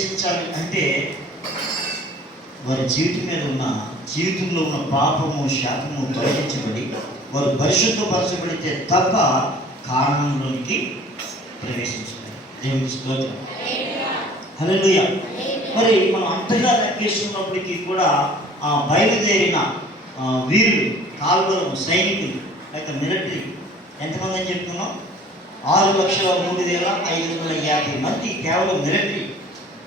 ప్రవేశించాలి అంటే వారి జీవితంలో ఉన్న పాపము శాపము తొలగించబడి వారు పరిశుద్ధపరచబడితే తప్ప కారణంలోనికి ప్రవేశించబడి. దేవుని స్తోత్రం. హల్లెలూయా. మరి మనం అంతగా లెక్కేస్తున్నప్పటికీ కూడా ఆ బయలుదేరిన వీరులు, కాల్వలు, సైనికులు లేక మిలిటరీ ఎంతమంది అని చెప్తున్నాం? 6,03,550 మంది కేవలం మిలిటరీ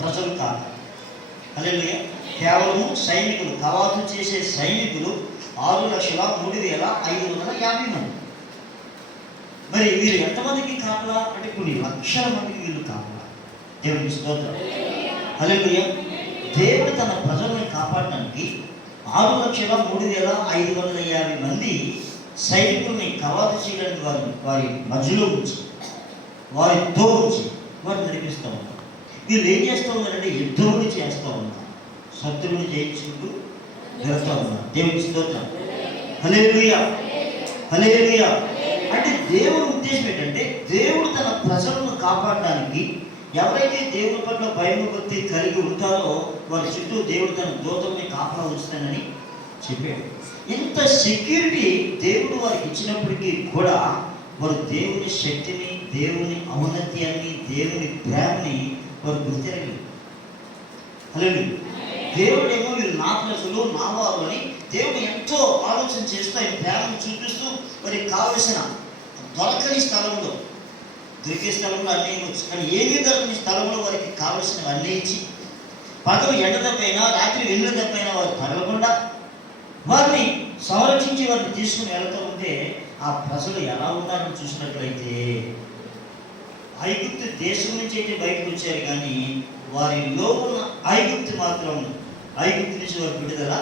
ప్రజలు కాదు. హల్లెలూయా. కేవలము సైనికులు, కవాతు చేసే సైనికులు 6,03,550 మంది. మరి వీరు ఎంతమందికి కాపలా అంటే కొన్ని లక్షల మందికి వీళ్ళు కాపలా. దేవుని స్తోత్రం. హల్లెలూయా. దేవుడు తన ప్రజలను కాపాడడానికి 6,03,550 మంది సైనికుల్ని కవాతు చేయడానికి వారి మధ్యలో ఉంచి వారితో ఉంచి వారిని నడిపిస్తూ ఉన్నారు. వీళ్ళు ఏం చేస్తూ ఉన్నారంటే యుద్ధములు చేస్తూ ఉన్నారు, శత్రువుని జయించుకుంటూ వెళ్తూ ఉన్నారు. దేవుని స్తోత్రం. హల్లెలూయా. హల్లెలూయా. అంటే దేవుని ఉద్దేశం ఏంటంటే దేవుడు తన ప్రజలను కాపాడడానికి ఎవరైతే దేవుని పట్ల భయభక్తి కలిగి ఉంటారో వారి చుట్టూ దేవుడు తన దూతల్ని కాపలా ఉంచుతానని చెప్పాడు. ఇంత సెక్యూరిటీ దేవుడు వారికి ఇచ్చినప్పటికీ కూడా వారు దేవుని శక్తిని, దేవుని ఔన్నత్యాన్ని, దేవుని ప్రేమని వారు గుర్తిరగలేదు. హల్లెలూయా. దేవుడేమో వీళ్ళు నా ప్రజలు, నా వారు అని దేవుడు ఎంతో ఆలోచన చేస్తూ ఆయన ప్రేమను చూపిస్తూ వారికి కావలసిన దొరకని స్థలంలో, దొరికే స్థలంలో అన్నీ ఇవ్వచ్చు, కానీ ఏమీ దొరకని స్థలంలో వారికి కావలసినవి అన్నీ ఇచ్చి పగలు ఎండ దెబ్బైనా రాత్రి వెన్నుల దెబ్బైనా వారు తగలకుండా వారిని సంరక్షించి వారిని తీసుకుని వెళ్తూ ఉంటే ఆ ప్రజలు ఎలా ఉన్నారని చూసినట్లయితే ఐగుప్తు దేశం నుంచి అయితే బయటకు వచ్చారు, కానీ వారిలో ఉన్న ఐగుప్తు మాత్రం ఐగుప్తు నుంచి వారు విడుదల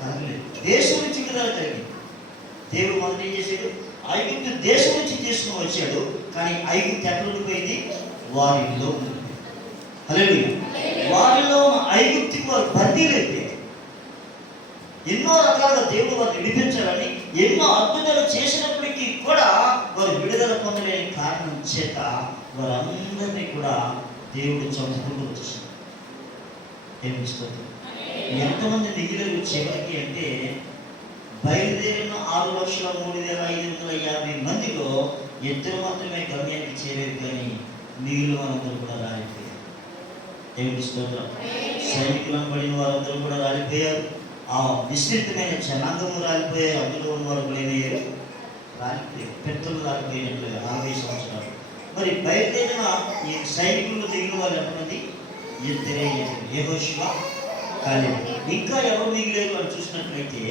కలగలేదు. దేశం నుంచి విడుదల కలిగింది. దేవుడు మొదటి ఏం చేశాడు? ఐగుప్తు దేశం నుంచి తీసుకుని వచ్చాడు, కానీ ఐగుప్తు ఎక్కడ ఉండిపోయింది? వారిలో. హల్లెలూయా. వారిలో ఉన్న ఐగుప్తుకి వారు బందీలైతే ఎన్నో రకాలుగా దేవుడు వారిని విడిపించాలని ఎన్నో అద్భుతాలు చేసినప్పటికీ కూడా వారు విడుదల పొందలేని కారణం చేత వారందరినీ కూడా దేవుడు చంపుకుంటూ వచ్చేసాడు. ఏమిస్తుంది? ఎంతమంది మిగిలిన చివరికి అంటే బయలుదేరిన 6,03,550 మందిలో ఇద్దరు మాత్రమే గమ్యానికి చేరేది, కానీ మిగిలిన వారందరూ కూడా రాలిపోయారు. దేవుని స్తోత్రం. సైనికులను పడిన వారందరూ కూడా రాలిపోయారు. ఆ విస్తృతమైన జనాంగము రాలిపోయారు. అందులో ఉన్న వారు ఏమయ్యారు? రాలిపోయారు. పెద్దలు రాలిపోయినట్లుగా 40 సంవత్సరాలు. మరి బయలుదేరిన ఈ సైనికులు మిగిలిన వాళ్ళు ఎంతమంది? ఇద్దరే. యెహోషువ, కాలేబు. ఇంకా ఎవరు మిగిలేరు అని చూసినట్లయితే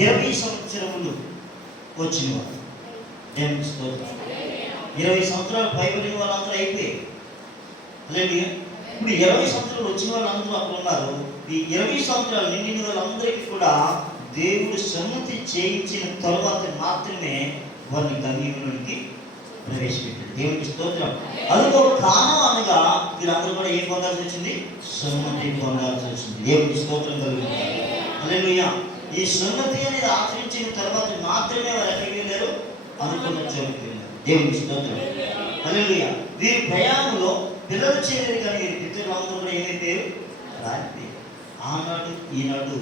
20 సంవత్సరములు వచ్చిన వారు. 20 సంవత్సరాలు పైబడిన వాళ్ళందరూ అయిపోయారు. అలాగే ఇప్పుడు 20 సంవత్సరాలు వచ్చిన వాళ్ళందరూ అక్కడ ఉన్నారు. ఈ 20 సంవత్సరాలు నిండిన వాళ్ళందరికీ కూడా దేవుడు సమ్మతి చేయించిన తరువాత మాత్రమే వారిని గమ్యంలోనికి ప్రవేశపెట్టాడు. దేవునికి స్తోత్రం. అదిగో కారణం అనగా వీళ్ళందరూ కూడా ఏం పొందాల్సి వచ్చింది? సమ్మతి పొందాల్సి వచ్చింది. దేవునికి స్తోత్రం కలుగుతుంది. హల్లెలూయా. ఈ సమ్మతి అనేది ఆచరించిన తర్వాత మాత్రమే వారు ఎక్కడికి వెళ్ళారు? అనుకున్న చోటుకి వెళ్ళారు. దేవునికి స్తోత్రం. హల్లెలూయా. వీరి ప్రయాణంలో పిల్లలు చేయలేదు, కానీ వీరి పితరులందరూ కూడా ఏమైపోయారు? రాలిపోయారు. ఆనాడు ఈనాడు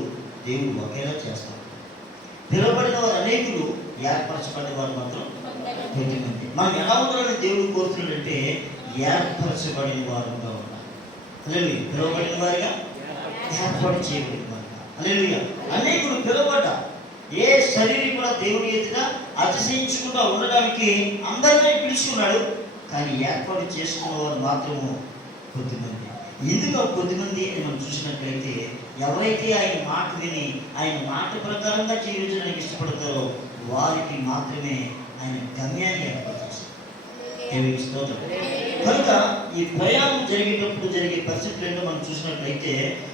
దేవుడు ఒకేలా చేస్తాడు. పిలువబడిన వారు అనేకులు, ఏర్పరచబడిన వారు మాత్రం 10 మంది. మనం ఎలా ఉండాలని దేవుడు కోరుతున్నాడంటే ఏర్పరచబడిన వారుగా ఉండాలి. హల్లెలూయా. పిలువబడిన వారిగా, ఏర్పాటు చేయబడిన వారుగా. హల్లెలూయా. అనేకులు పిలువబడ్డ ఏ శరీరం కూడా దేవుని ఎదుట అతిశయించకుండా ఉండడానికి అందరినీ పిలుచుకున్నాడు, కానీ ఏర్పాటు చేసుకున్న వారు మాత్రము 10 మంది. ఎందుకు 10 మంది అని మనం చూసినట్లయితే ఎవరైతే ఆయన మాట విని ఆయన మాట ప్రకారంగా జీవించడానికి ఇష్టపడతారో వారికి మాత్రమే ఆయన గమ్యాన్ని ఏర్పాటు చేశారు. దేవునికి స్తోత్రం. కనుక ఈ ప్రయాణం జరిగేటప్పుడు జరిగే పరిస్థితులను మనం చూసినట్లయితే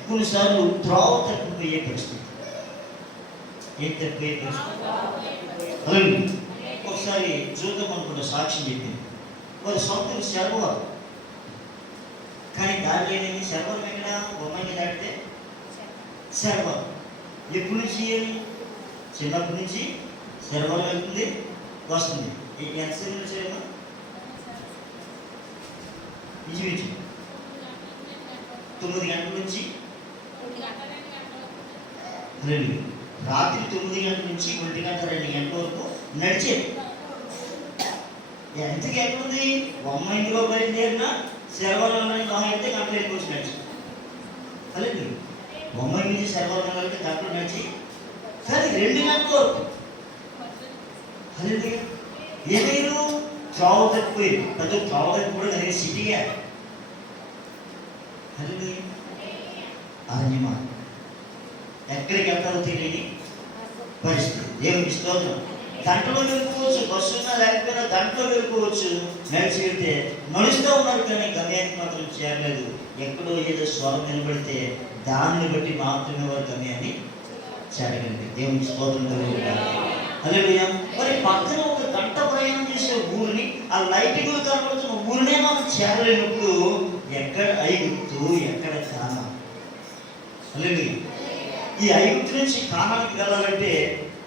కొన్నిసార్లు త్రోవ తప్పిపోయే పరిస్థితి. ఏం తప్పిపోయే పరిస్థితి? ఒకసారి చూద్దాం అనుకున్న సాక్ష్యం చెప్పింది. వారి సొంత శర్వారు, కానీ దారి ఏమైంది? శర్వరం ఎక్కడ? బొమ్మకి దాటితే శర్వరం. ఎప్పటి నుంచి? చిన్నప్పటి నుంచి శర్వరం వెళ్తుంది, వస్తుంది. ఎంతసేపు వచ్చారేమో ఇంచుమించు 9 గంటల నుంచి రెండు రాత్రి 9 గంటల నుంచి 1:02 వరకు నడిచేది. ఎంతకి ఎక్కడుంది? బొమ్మైందిలో బయలుదేరిన శరవరంలోని అయితే గంటలు వెళ్ళిపోవచ్చు నడిచి. అలాగే బొమ్మాయి నుంచి శరవరం వెళ్తే గంటలు నడిచి, కానీ 2 గంటల వరకు అలాగే ఏమైనా త్రోవ తప్పిపోయింది. పెద్ద త్రోవ తప్పిపోవడం అనేది సిటీయే. అలాగే అరణ్యమా ఎక్కడికి వెళ్తారో తెలియని పరిస్థితి. దేవునికి స్తోత్రం. గంటలో వెళ్ళిపోవచ్చు, బస్సు ఉన్నా లేకపోయినా గంటలో వెళ్ళిపోవచ్చు. నడిచి వెళ్తే నడుస్తూ ఉన్నారు, కానీ గమ్యానికి మాత్రం చేరలేదు. ఎక్కడో ఏదో స్వరం నిలబడితే దాన్ని బట్టి మాత్రమే వారు గమ్యాన్ని చేరగలిగారు. దేవునికి స్తోత్రం కలుగుతారు. హల్లెలూయా. మరి పక్కన ఒక గంట ప్రయాణం చేసే ఊరిని, ఆ లైటింగ్లు కనబడుతున్న ఊరినే మనం చేరలేనప్పుడు ఎక్కడ ఐగుప్తు, ఎక్కడ కానాను? హల్లెలూయా. ఈ ఐగుప్తు నుంచి కానానికి వెళ్ళాలంటే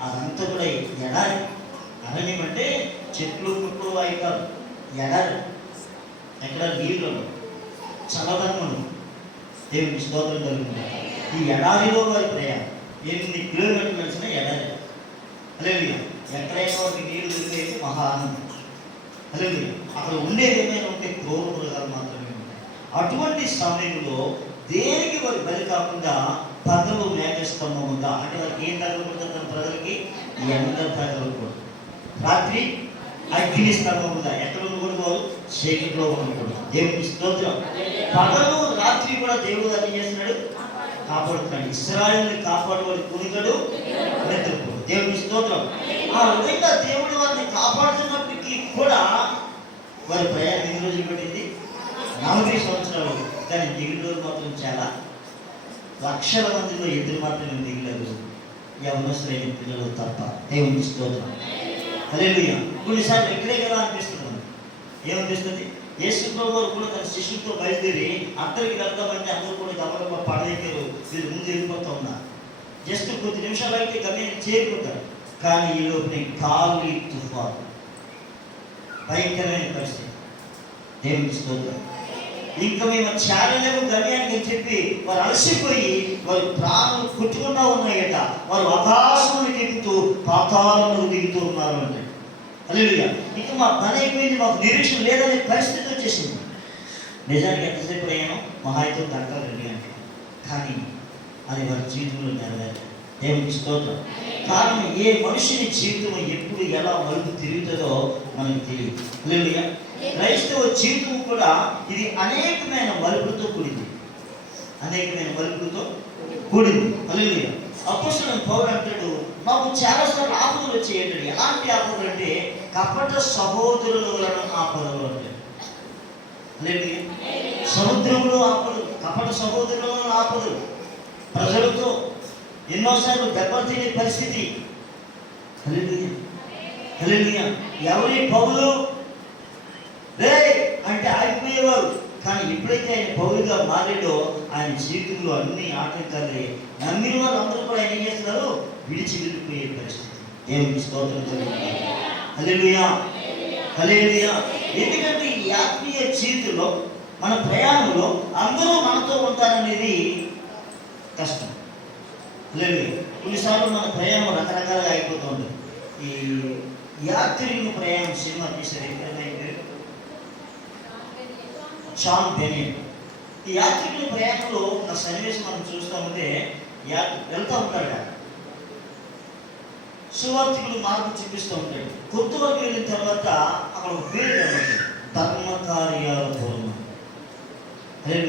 అదంతా కూడా ఎడారి. అరణ్యం అంటే చెట్లు పుట్లు అవి కాదు, ఎడారి. ఎక్కడ నీళ్ళు చల్లదనములు. దేవునికి స్తోత్రం కలుగుతుంది. ఈ ఎడారిలో వారి ప్రయాణం 8 కిలోమీటర్లు నడిచిన ఎడారి. హల్లెలూయా. ఎక్కడైనా వారికి నీళ్లు దొరికేది మహా ఆనందం. హల్లెలూయా. అక్కడ ఉండేది ఏమైనా ఉంటే క్రూర మృగాలు మాత్రమే ఉంటాయి. అటువంటి సమయంలో దేనికి వారి బలి కాకుండా పగలు మేఘస్తంభం ఉందా అంటే వారికి ఏం తగలకూడదు? ప్రజలకి ఎండ తగలకూడదు. రాత్రి అగ్ని స్తంభం ఉందా? ఎక్కడ ఉండకూడదు? వారు చీకటిలో ఉండకూడదు. దేవునికి స్తోత్రం. పగలు రాత్రి కూడా దేవుడు అన్ని చేస్తున్నాడు, కాపాడుతున్నాడు. ఇశ్రాయేలుని కాపాడువాడు కునికడు, నిద్రపోడు. దేవునికి స్తోత్రం. ఆ విధంగా దేవుడు వారిని కాపాడుతున్నప్పటికీ కూడా వారి ప్రయాణం ఎన్ని రోజులు పట్టింది? 40 సంవత్సరాలు. కానీ మిగిలిన రోజులు మాత్రం చాలా లక్షల మందిలో ఎదురు మాత్రమే మిగిలారు, యవనస్తులైన పిల్లలు తప్ప. దేవునికి స్తోత్రం. హల్లెలూయా. కొన్నిసార్లు ఇక్కడే కదా అనిపిస్తుంది. ఏమనిపిస్తుంది? యేసు ప్రభువు కూడా తన శిష్యులతో బయలుదేరి అక్కడికి వెళ్దామంటే అందరూ కూడా గమనంగా పడదెక్కారు. వీళ్ళు ముందు వెళ్ళిపోతూ ఉన్నారు. జస్ట్ కొద్ది నిమిషాలు అయితే గమ్యాన్ని చేరుకుంటారు. కానీ ఈ లోపల గాలి తుఫాను, భయంకరమైన పరిస్థితి. దేవునికి స్తోత్రం. ఇంకా మేము చేరలేము గమ్యానికి అని చెప్పి వారు అలసిపోయి వారు ప్రాణం కొట్టుకుంటూ ఉన్నాయట. వారు ఆకాశంలోకి ఎక్కుతూ పాతాళంలో దిగుతూ ఉన్నారు అంటే. హల్లెలూయా. ఇంకా మా పని అయిపోయింది, మాకు నిరీక్షణ లేదనే పరిస్థితి వచ్చేసింది. నిజానికి ఎంతసేపు ప్రయాణం? మహా అయితే గంటలు 2 గంటలు. కానీ అది వారి జీవితంలో నెరవేరలేదు. దేవునికి స్తోత్రం. కారణం ఏ మనుషుని జీవితం ఎప్పుడు ఎలా మలుపు తిరుగుతుందో మనకు తెలియదు. హల్లెలూయా. క్రైస్తవ జీవితం కూడా ఇది అనేకమైన మలుపులతో కూడింది, అనేకమైన మలుపులతో కూడింది. హల్లెలూయా. అపోస్తలుడైన పౌలు అంటాడు, మాకు చాలాసార్లు ఆపదలు వచ్చేయండి. ఎలాంటి ఆపదలు అంటే కపట సహోదరుల వలన ఆపదలు అంటాడు. హల్లెలూయా. సముద్రంలో ఆపదలు, కపట సహోదరుల వలన ఆపదలు, ప్రజలతో ఎన్నోసార్లు దెబ్బలు తినే పరిస్థితి. హల్లెలూయా. హల్లెలూయా. ఎవరి పౌలు రే అంటే ఆగిపోయేవారు. కానీ ఎప్పుడైతే ఆయన పౌలుగా మారాడో ఆయన జీవితంలో అన్ని ఆటంకాలే. నమ్మిన వాళ్ళు అందరూ కూడా ఏం చేస్తున్నారు? విడిచి వెళ్ళిపోయే పరిస్థితి. దేవునికి స్తోత్రం కలుగుతుంది. హల్లెలూయా. హల్లెలూయా. ఎందుకంటే ఈ ఆత్మీయ జీవితంలో మన ప్రయాణంలో అందరూ మనతో ఉంటారనేది కష్టం. హల్లెలూయా. కొన్నిసార్లు మన ప్రయాణం రకరకాలుగా అయిపోతూ ఉంటుంది. ఈ యాత్రికుల ప్రయాణం సినిమా తీశారు. షాన్ బెనియన్. ఈ యాత్రికుల ప్రయాణంలో ఒక సన్నివేశం మనం చూస్తూ ఉంటే వెళ్తూ ఉంటాడు. సువార్థికులు మార్పు చూపిస్తూ ఉంటాడు. కొత్త వరకు వెళ్ళిన తర్వాత అక్కడ ఒక పేరు కనబడుతుంది, ధర్మకార్యాల పూర్వం. అదే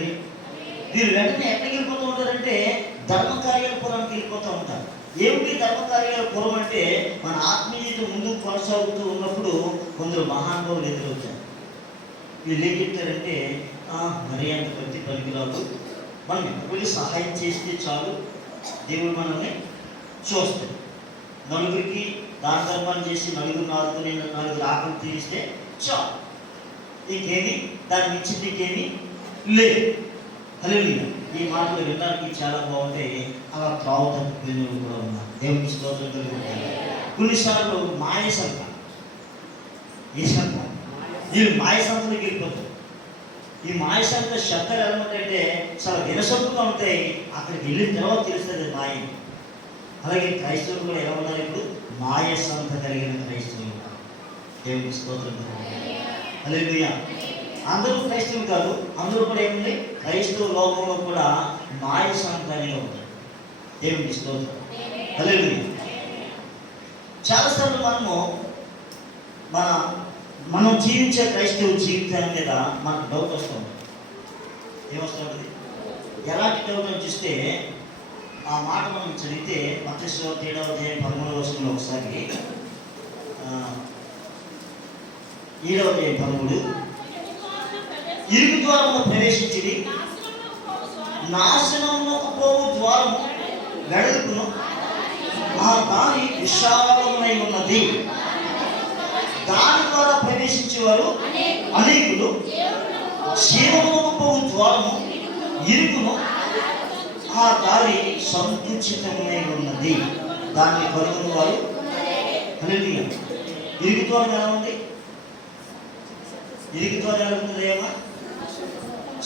వీరు వెంటనే ఎక్కడికి వెళ్ళిపోతూ ఉంటారంటే ధర్మకార్యాల పురానికి వెళ్ళిపోతూ ఉంటారు. ఏమిటి ధర్మకార్యాల పురం అంటే మన ఆత్మీయత ముందుకు కొనసాగుతూ ఉన్నప్పుడు కొందరు మహానుభావులు ఎదురవుతారు. వీళ్ళు ఏం చెప్తారంటే మరీ అంత ప్రతి పనికిరాదు, మనం ఎవరికి సహాయం చేస్తే చాలు, దేవుడు మనల్ని చూస్తాడు. నలుగురికి దాన ధర్మాలు చేసి నలుగురు ఆదుకుని 4 ఆకలి తీరిస్తే చాలు, ఇంకేమి దాన్ని మించింది ఇంకేమి లేదు. హల్లెలూయా. ఈ మాటలు వినడానికి చాలా బాగుంటాయి. అలా త్రావ తప్పిపోయిన కూడా ఉన్నారు. దేవునికి స్తోత్రం కలుగుతాయి. కొన్నిసార్లు మాయసంత, ఈ సంత వీళ్ళు మాయసంతలోకి వెళ్ళిపోతారు. ఈ మాయ సంత శబ్దాలు ఎలా ఉంటాయంటే చాలా వినసొంపుగా ఉంటాయి. అక్కడికి వెళ్ళిన తర్వాత తెలుస్తుంది మాయ. అలాగే క్రైస్తవులు కూడా ఎలా ఉన్నారు ఇప్పుడు? మాయ సంత కలిగిన క్రైస్తవులు. దేవునికి స్తోత్రం. హల్లెలూయా. అందరూ క్రైస్తవులు కాదు, అందరూ కూడా ఏముంది? క్రైస్తవ లోకంలో కూడా మాయ సంతానిగా ఉంటారు. దేవునికి స్తోత్రం. హల్లెలూయా. చాలాసార్లు మనం జీవించే క్రైస్తవ జీవితం మీద మనకు డౌట్ వస్తూ ఉంటుంది. ఏమొస్తూ ఉంటుంది? ఎలాంటి డౌట్ అని చూస్తే ఆ మాట మనం చదివితే మత్తయి సువార్త 7:13 ఒకసారి 7:13 ఇరుకు ద్వారమును ప్రవేశించి నాశనమునకు పోవు ద్వారము వెడల్పును ఆ దారి విశాలమునై ఉన్నది, దాని ద్వారా ప్రవేశించేవారు అనేకులు. జీవమునకు పోవు ద్వారము ఇరుకును ఆ దారి సంకుచితమై ఉన్నది, దాన్ని కనుగొని వారు. హల్లెలూయా. ఇరుకు ద్వారం ఎలా ఉంది? ఇరుకు ద్వారం ఎలా ఉంది? ఏమా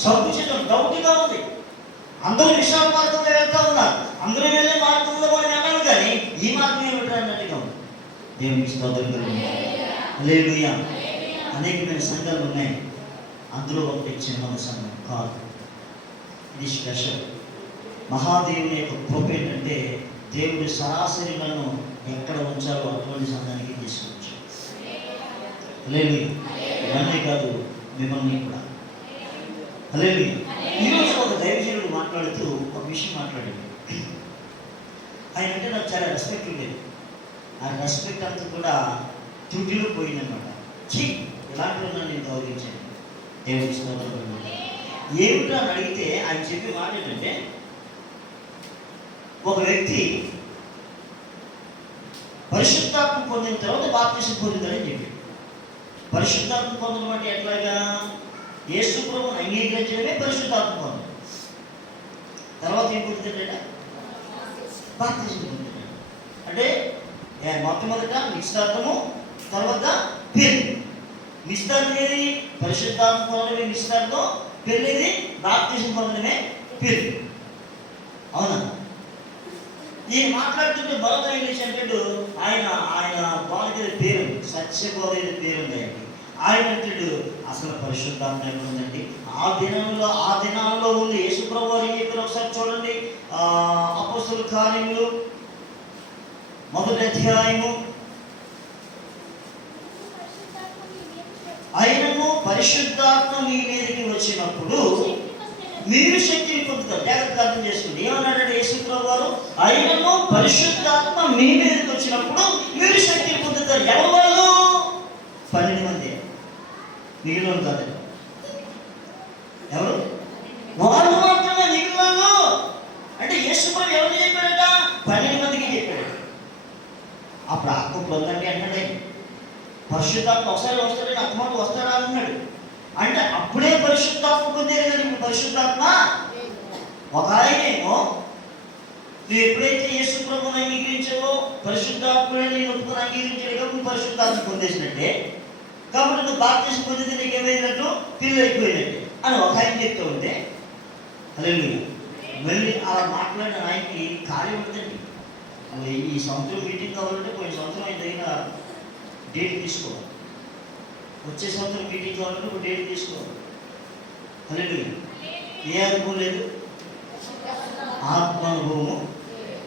సంకుచితం, డౌట్గా ఉంది. అందరూ విశాల మార్గంలో వెళ్తా ఉన్నారు, అందరూ వెళ్ళే మార్గంలో మనం వెళ్ళాలి, కానీ ఈ మార్గం ఏమిటో అన్నట్టుగా ఉంది. దేవునికి స్తోత్రం కలుగును. హల్లెలూయా. అనేకమైన సంఘాలు ఉన్నాయి, అందులో ఒకటి చిన్న సంఘం కాదు. ఇది స్పెషల్. మహాదేవుని యొక్క కృప ఏంటంటే దేవుడి సరాసరి నన్ను ఎక్కడ ఉంచాలో అటువంటి సంఘానికి తీసుకొచ్చు. హల్లెలూయా. ఇవన్నీ కాదు, మిమ్మల్ని కూడా. హల్లెలూయా. ఈరోజు ఒక దైవజనుడు మాట్లాడుతూ ఒక విషయం మాట్లాడాడు. ఆయన అంటే నాకు చాలా రెస్పెక్ట్ ఉండేది. ఆ రెస్పెక్ట్ అంతా కూడా త్రుటిలో పోయిందన్నమాట. ఇలాంటి నన్ను నేను గౌరవించాను. దేవుడి స్తోత్రం. ఏమిటో అని అడిగితే ఆయన చెప్పే మాట ఏంటంటే, ఒక వ్యక్తి పరిశుద్ధాత్మ పొందిన తర్వాత బాప్తిసం పొందుతాడని చెప్పాడు. పరిశుద్ధాత్మ పొందడం అంటే ఎట్లాగా? యేసు ప్రభువును అంగీకరించడమే పరిశుద్ధాత్మ పొందడం. తర్వాత ఏం పొందుతాడట? బాప్తిసం పొందుతాడు. అంటే మొట్టమొదట నిశ్చితార్థము, తర్వాత పెళ్లి. నిశ్చితార్థం ఏది? పరిశుద్ధాత్మ పొందడమే నిశ్చితార్థం, పెళ్ళేది బాప్తిసం పొందడమే పెళ్లి. అవునా? ఈయన మాట్లాడుతుంటే మరొక ఇంగ్లీష్ అంటాడు, ఆయన బాగా పేరు సత్యబోధ పేరు ఉంది ఆయనకి. ఆయన అంటాడు, అసలు పరిశుద్ధాత్మ ఎక్కడ ఉందండి? ఆ దినాల్లో ఉంది. యేసు ప్రభువు వారు ఏం చెప్పారు ఒకసారి చూడండి. అపోస్తలుల కార్యములు 1వ అధ్యాయము. ఆయనను పరిశుద్ధాత్మ మీ మీదకి వచ్చినప్పుడు మీరు శక్తిని పొందుతారు. జాగ్రత్తగా అర్థం చేసుకోండి. ఏమన్నాడంటే యేసు ప్రభువు వారు, ఆయనను పరిశుద్ధాత్మ మీ మీదకి వచ్చినప్పుడు మీరు శక్తిని పొందుతారు. ఎవరు వాళ్ళు? 12 మంది, మిగిలిన కాదు. ఎవరు? వాళ్ళు మాత్రమే మిగిలిన. అంటే యేసు ప్రభు ఎవరు చెప్పాడట? 12 మందికి చెప్పాడు. అప్పుడు ఆత్మ పొందండి అన్నాడే. పరిశుద్ధాత్మ ఒకసారి వస్తాడని ఆత్మకు వస్తాడా అన్నాడు. అంటే అప్పుడే పరిశుద్ధాత్మ పొందేది కదా. ఇప్పుడు పరిశుద్ధాత్మ ఒక ఆయనేమో నువ్వు ఎప్పుడైతే యేసు ప్రభువుని అంగీకరించావో పరిశుద్ధాత్మని నేను ఒప్పుకొని అంగీకరించాడు కాబట్టి పరిశుద్ధాత్మ పొందేసినట్టే. కాబట్టి నువ్వు బాప్తిసం పొందితే నీకు ఏమైనట్టు? పిల్లలు అయిపోయినట్టే అని ఒక ఆయన చెప్తూ ఉంటే, హల్లెలూయా. మళ్ళీ అలా మాట్లాడిన ఆయనకి కార్యం ఉంటుందండి. ఈ సంవత్సరం మీటింగ్ కావాలంటే పోయిన సంవత్సరం ఆయన దగ్గర డేట్ తీసుకోవాలి. వచ్చే సంవత్సరం మీటింగ్ కావాలంటే ఒక డేట్ తీసుకోవాలి. హల్లెలూయా. ఏ అనుభవం లేదు? ఆత్మానుభవము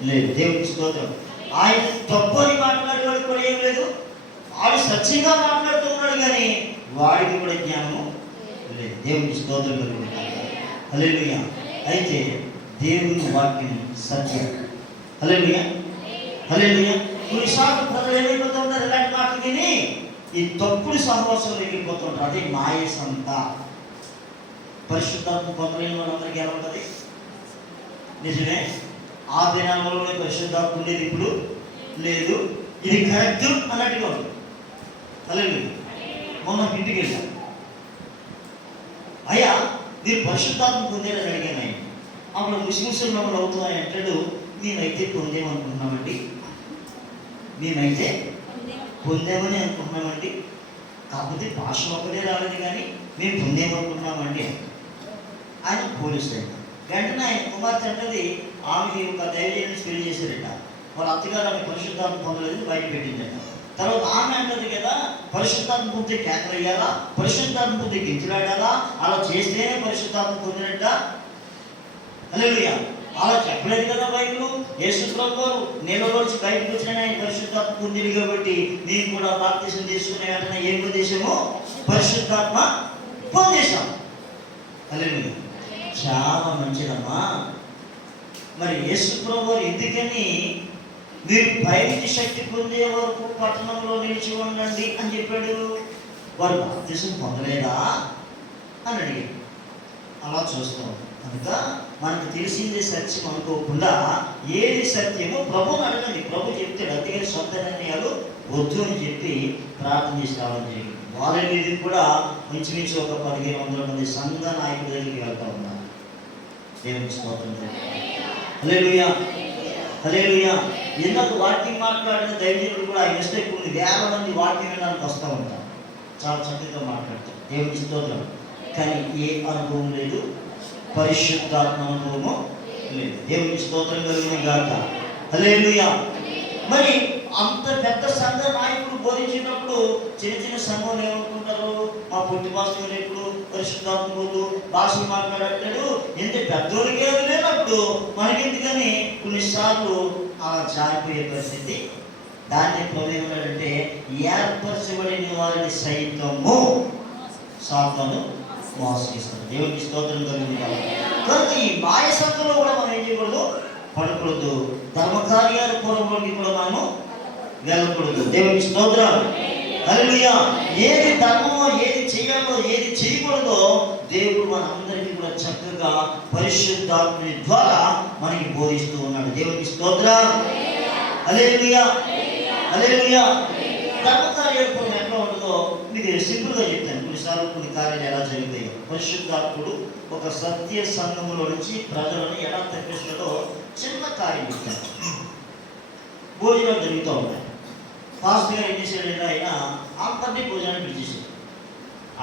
లేదు. దేవునికి స్తోత్రం. ఆయన తప్పు అని మాట్లాడేవాడు కూడా ఏం లేదు. వాడు సత్యంగా మాట్లాడుతూ ఉన్నాడు, కానీ వాడికి కూడా జ్ఞానము లేదు. దేవునికి స్తోత్రం కలుగుతుంది. హల్లెలూయా. అయితే దేవుని వాక్యం సత్యం. హల్లెలూయా. హల్లెలూయా. కొన్నిసార్లు ప్రజలు ఏమైపోతూ ఉంటారు? ఇలాంటి మాటలు విని ఈ తప్పుడు సహవాసంలో ఎగిరిపోతుంటారు. అదే మాయ సంత. పరిశుద్ధాత్మ పొందలేని వాళ్ళందరికీ ఎలా ఉంటుంది? నిజమే, ఆ దినాలలో పరిశుద్ధాత్మ ఉండేది, ఇప్పుడు లేదు. ఇది కరెక్ట్ అన్నట్టుగా ఉంది. అలాగే మొన్న ఇంటికి వెళ్ళాను. అయ్యా మీరు పరిశుద్ధాత్మ పొందేరని అడిగాను ఆయన. అప్పుడు ముస్లిమ్స్ మమ్మల్ని అవుతున్నాయి అంటాడు. మేమైతే పొందేమనుకుంటున్నామండి, మేమైతే పొందామని అనుకుంటున్నామండి. కాకపోతే భాష ఒకటే రాలేదు, కానీ మేము పొందేమనుకున్నామండి. ఆయన పోలీసు అంట. వెంటనే ఆయన కుమార్తె అంటది ఆమెకి ఒక దైవజనుని పెళ్లి చేశారట. వాళ్ళ అత్తగారు ఆమె పరిశుద్ధాత్మ పొందలేదు, బయట పెట్టిందట. తర్వాత ఆమె అంటది కదా, పరిశుద్ధాత్మ పొందితే కేకలు వేయాలా, పరిశుద్ధాత్మ పొంది గించులాడాలా, అలా చేస్తేనే పరిశుద్ధాత్మ పొందినట్ట. హల్లెలూయా. అలా చెప్పలేదు కదా బైబిల్. యేసు ప్రభువు వారు నీళ్ళలోంచి బయటకు వచ్చిన ఆయన పరిశుద్ధాత్మ పొందింది కాబట్టి మేము కూడా బాప్తిసం తీసుకునే వెంటనే ఏం పొందేశాము? పరిశుద్ధాత్మ పొందేశాం. హల్లెలూయా. చాలా మంచిదమ్మా. మరి యేసు ప్రభువు వారు ఎందుకని మీరు పైకి శక్తి పొందే వరకు పట్టణంలో నిలిచి ఉండండి అని చెప్పాడు? వారు బాప్తిసం పొందలేదా అని అడిగాడు. అలా చూస్తాం కనుక మనకు తెలిసిందే సత్యం అనుకోకుండా ఏది సత్యమో ప్రభువుని అడగండి. ప్రభు చెప్తాడు. అందుకని సొంత నిర్ణయాలు వద్దు అని చెప్పి ప్రార్థన చేసి రావడం జరిగింది. వాళ్ళని కూడా ఇంచుమించు ఒక 1500 మంది సంఘ నాయకుల దగ్గరికి వెళ్తా ఉన్నారు. దేవుని స్తోత్రం. హల్లెలూయా, హల్లెలూయా. ఎందుకు వాక్యం మాట్లాడిన దైవజనులు కూడా ఆయన ఇస్తే కొన్ని వేల మంది వాక్యం వినడానికి వస్తూ ఉంటారు. చాలా చక్కగా మాట్లాడతారు. దేవుని స్తోత్రం. కానీ ఏ అనుభవం లేదు, పరిశుద్ధాత్మ అనుభవము లేదు. దేవుని స్తోత్రం కలిగిన గాక. హల్లెలూయా. మరి అంత పెద్ద సంఘ నాయకుడు బోధించినప్పుడు చిన్న చిన్న సంఘం ఏమనుకుంటారు? మా పుట్టి భాషలు ఎప్పుడు పరిశుద్ధాత్మలు భాషలు మాట్లాడతాడు. ఎంత పెద్దోళ్ళకే లేనప్పుడు మనకెందుకని కొన్నిసార్లు అలా జారిపోయే పరిస్థితి. దాన్ని ఏమన్నాడంటే ఏర్పరచబడిన వారిని సైతము సాతాను మోసగిస్తాడు. దేవునికి స్తోత్రం కలిగింది. కనుక ఈ మాయ సంఘంలో కూడా మనం ఏం చేయకూడదు? పడకూడదు. ధర్మకార్యాలు పూర్వకి కూడా మనము వెళ్ళకూడదు. దేవునికి స్తోత్రం. హల్లెలూయా. ఏది ధర్మమో, ఏది చేయాలో, ఏది చేయకూడదో దేవుడు మనందరికీ కూడా చక్కగా పరిశుద్ధాత్మ ద్వారా మనకి బోధిస్తూ ఉన్నాడు. దేవునికి స్తోత్రం. హల్లెలూయా, హల్లెలూయా. ధర్మకార్యాలు ఎట్లా ఉంటుందో మీకు సింపుల్గా చెప్తాను. కొన్నిసార్లు కొన్ని కార్యాలు ఎలా జరుగుతాయో. పరిశుద్ధాత్ముడు ఒక సత్య సంఘంలో నుంచి ప్రజలను ఎలా తప్పిస్తాడో చిన్న కార్యం చెప్తాను. భోజనాలు జరుగుతూ ఉంటాయి. పాస్టర్ గారు ఏం చేశాడంటే ఆయన అందరినీ భోజనాన్ని పిలిచేసాడు.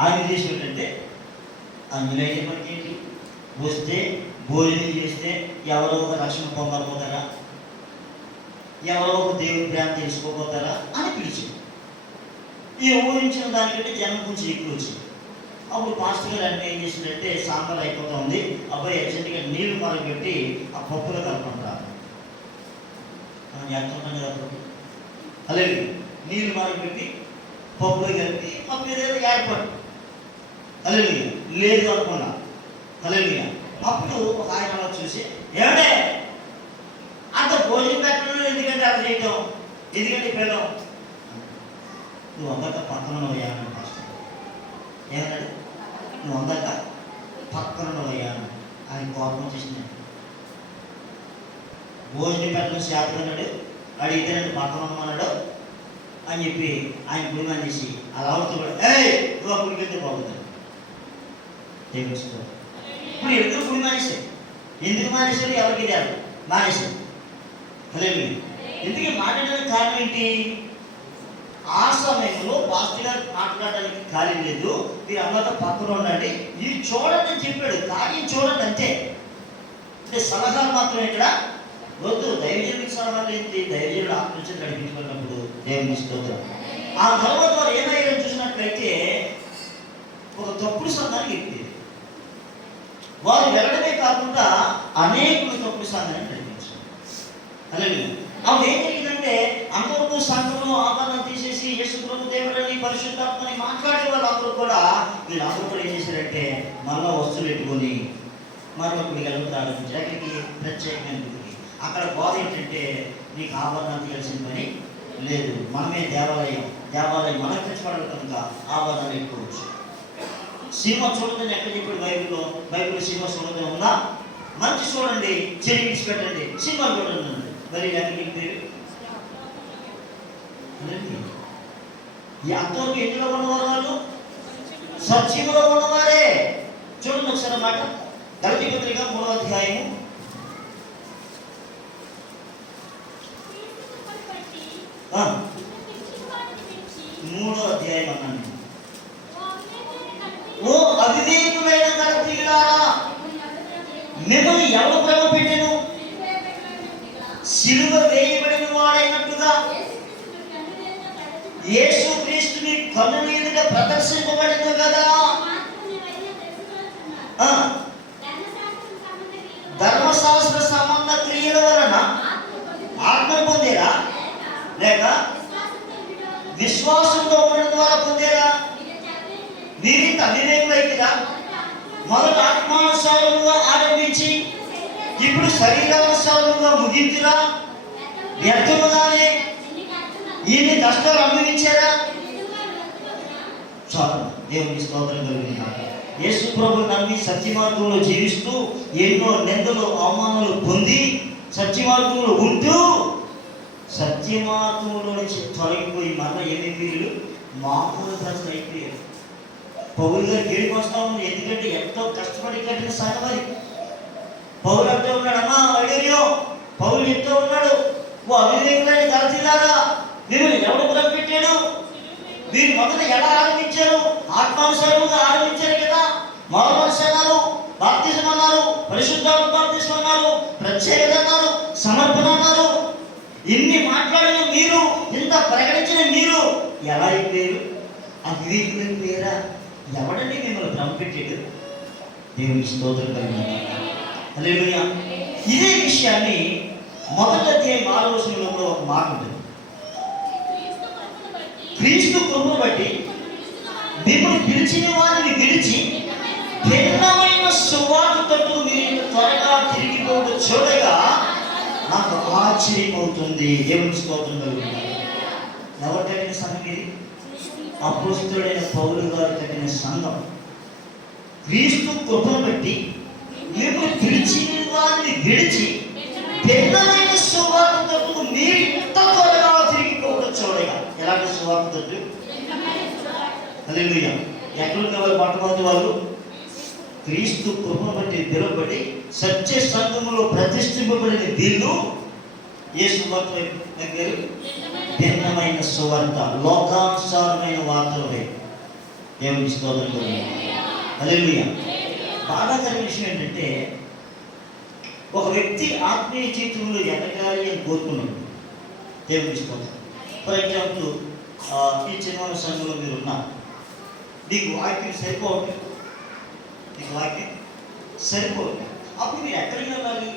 ఆయన ఉద్దేశం ఏంటంటే అందులో అయితే మనకి ఏంటి, వస్తే భోజనం చేస్తే ఎవరో ఒక రక్షణ పొందకపోతారా, ఎవరో ఒక దేవుని ప్రేమ తెలుసుకోపోతారా అని పిలిచాడు. ఈ ఊహించిన దానికంటే జనం కొంచెం ఎక్కువ వచ్చింది. అప్పుడు పాస్టర్ గారు అంటే ఏం చేసిందంటే సాంబార్ అయిపోతా ఉంది, అబ్బాయి అర్జెంట్గా నీళ్లు మరగబెట్టి ఆ పప్పులో కలుపుకుంటారు. మనం చేస్తుంటాం కదా. అలాగే నీళ్లు మరగబెట్టి పప్పులో కలిపి పప్పు ఏదైనా ఏర్పడు. అలాగే లేదు అనుకున్నా. అలాగే అప్పుడు ఒక ఆయన అలా చూసి, ఏమంటే అంత భోజనం పెట్టడం ఎందుకంటే అలా చేయటం, ఎందుకంటే పిల్లలు నువ్వు అందక పక్కన అయ్యాను. పాస్టర్ ఏమన్నాడు? నువ్వు అందక పక్కన అయ్యాను. ఆయన కోపం చేసినాడు. భోజనం పెట్టడం శాతమన్నాడు, అడిగితే నన్ను పక్కన ఉన్నాడు అని చెప్పి ఆయన గుడిమాన్ చేసి అలా అవుతాడు. నువ్వు ఆ గుడికి వెళ్తే బాగుంటాడు. ఇప్పుడు ఎందుకు గుడి మానేశాడు? ఎందుకు మానేశాడు? ఎవరికి లేదు మానేశాడు. హల్లెలూయా. ఎందుకు మాట్లాడడానికి కారణం ఏంటి? ఆ సమయంలో పాస్టర్ గారు మాట్లాడడానికి ఖాళీ లేదు, మీరు అందరితో పక్కన ఉండండి, ఇది చూడండి అని చెప్పాడు. కార్యం చూడండి అంతే. అంటే సలహాలు మాత్రం ఇక్కడ వద్దు. దైవజనుడికి సలహాలు ఏంటి? దైవజనుడు ఆత్మహత్య నడిపించుకున్నప్పుడు దేవుని స్తోత్రం. ఆ తర్వాత వారు ఏమైనా చూసినట్లయితే ఒక తప్పుడు సంఘానికి ఎక్కింది. వారు వెళ్ళడమే కాకుండా అనేకులు తప్పుడు సంఘాన్ని నడిపించారు. హల్లెలూయా. అప్పుడు ఏం జరిగిందంటే అందరూ సంఘంలో ఆభరణం తీసేసి యేసు ప్రభు దేవుడని పరిశుద్ధాత్మని మాట్లాడే వాళ్ళందరూ కూడా వీళ్ళందరూ కూడా ఏం చేశారంటే మళ్ళా వస్తువులు పెట్టుకొని మరొక గుడికి ప్రారంభించారు. అక్కడికి ప్రత్యేకమైన గుడికి. అక్కడ బోధ ఏంటంటే నీకు ఆభరణం తీయాల్సిన పని లేదు, మనమే దేవాలయం మనకు తెచ్చిపడాలి కనుక ఆభరణాలు పెట్టుకోవచ్చు. సినిమా చూడదని ఎక్కడ చెప్పాడు బైబిల్లో? బైబిల్ సినిమా చూడదని ఉందా? మంచి చూడండి, చెడు విడిచిపెట్టండి, సినిమా చూడండి. మరి ఎక్కడికి పేరు అంతవరకు ఎందులో ఉన్నవారు? వాళ్ళు సత్యంలో ఉన్నవారే. చూడండి ఒకసారి మాట. గలతీ పత్రిక 3వ అధ్యాయము 3వ అధ్యాయం అన్నాను. ఓ మిమ్మల్ని ఎవరు భ్రమ పెట్టెను? సిలువ వేయబడిన వాడైనట్టుగా యేసుక్రీస్తు మీ కన్నుల ఎదుట ప్రదర్శింపబడింది కదా. ధర్మశాస్త్ర సంబంధ క్రియల వలన ఆత్మ పొందేరా, లేక విశ్వాసంతో ఉండడం ద్వారా పొందేరా? మీరింత అవివేకులైతేరా? మొదట ఆత్మానుసారముగా ఆరంభించి ఇప్పుడు శరీరానుసారముగా ముగించురా? వ్యర్థముగానే ఇన్ని కష్టాలు అనుభవించారా? చాలు. దేవునికి స్తోత్రం కలిగిన యేసు ప్రభు నమ్మి సత్యమార్గంలో జీవిస్తూ ఎన్నో నిందలు అవమానాలు పొంది సత్యమార్గంలో ఉంటూ సత్యమార్గంలో నుంచి తొలగిపోయి మళ్ళీ ఏమైపోయారు? మామూలు ప్రజలు అయిపోయారు. పౌలు గారు గేడికి వస్తా ఉంది, ఎందుకంటే ఎంతో కష్టపడి కట్టిన సంఘం అది. పౌలు అంటూ ఉన్నాడు, అమ్మా వైడర్యం పౌలు చెప్తూ ఉన్నాడు, ఓ అవివేకులని గలతీయులారా, మిమ్మల్ని ఎవడు భ్రమ పెట్టాడు? వీరు మొదట ఎలా ఆరంభించారు? ఆత్మానుసారంగా ఆరంభించారు కదా. మారు మనసు అన్నారు, బాప్తిజం అన్నారు, పరిశుద్ధాత్మ బాప్తిజం అన్నారు, ప్రత్యేకత అన్నారు, సమర్పణ అన్నారు. ఇన్ని మాట్లాడిన మీరు, ఇంత ప్రకటించిన మీరు ఎలా అయిపోయారు? అవివేకులైపోయారా? ఎవడండి మిమ్మల్ని భ్రమ పెట్టాడు? దేవునికి స్తోత్రం కలిగిన హల్లెలూయా. ఇదే విషయాన్ని మొదటి అధ్యాయం 6వ వచనంలో కూడా ఒక మాట ఉంటుంది. క్రీస్తు కృపను బట్టి మిమ్మల్ని పిలిచిన వారిని విడిచి భిన్నమైన సువార్త తట్టు మీరు త్వరగా తిరిగిపోవడం చూడగా నాకు ఆశ్చర్యమవుతుంది. దేవుని స్తోత్రం కలుగుతుంది. ఎవరు కట్టిన సంఘం ఇది? అపోస్తలుడైన పౌలు గారు కట్టిన సంఘం. క్రీస్తు కృపను బట్టి మిమ్మల్ని పిలిచిన వారిని విడిచి భిన్నమైన సువార్త తట్టు మీరు ఇంత త్వరగా తిరిగిపోవడం చూడగా. ఎలాంటి సువార్త తట్టు? హల్లెలూయా. ఎక్కడున్నవారు మొట్టమొదటి వాళ్ళు? క్రీస్తు కృపను బట్టి పిలువబడి సత్య సంఘములో ప్రతిష్ఠింపబడిన వీళ్ళు ఏ సువార్త దగ్గర? భిన్నమైన సువార్త, లోకానుసారమైన వార్తలే. దేవునికి స్తోత్రం. హల్లెలూయా. బాధాకర విషయం ఏంటంటే, ఒక వ్యక్తి ఆత్మీయ జీవితంలో ఎదగాలి అని కోరుకున్నాడు. దేవునికి స్తోత్రం. ఫర్ ఎగ్జాంపుల్, ఈ చిన్న సంఘంలో మీరు ఉన్నారు, నీకు వాక్యం సరిపోవట్లేదు, నీకు వాక్యం సరిపోవట్లేదు. అప్పుడు మీరు ఎక్కడికి వెళ్ళాలి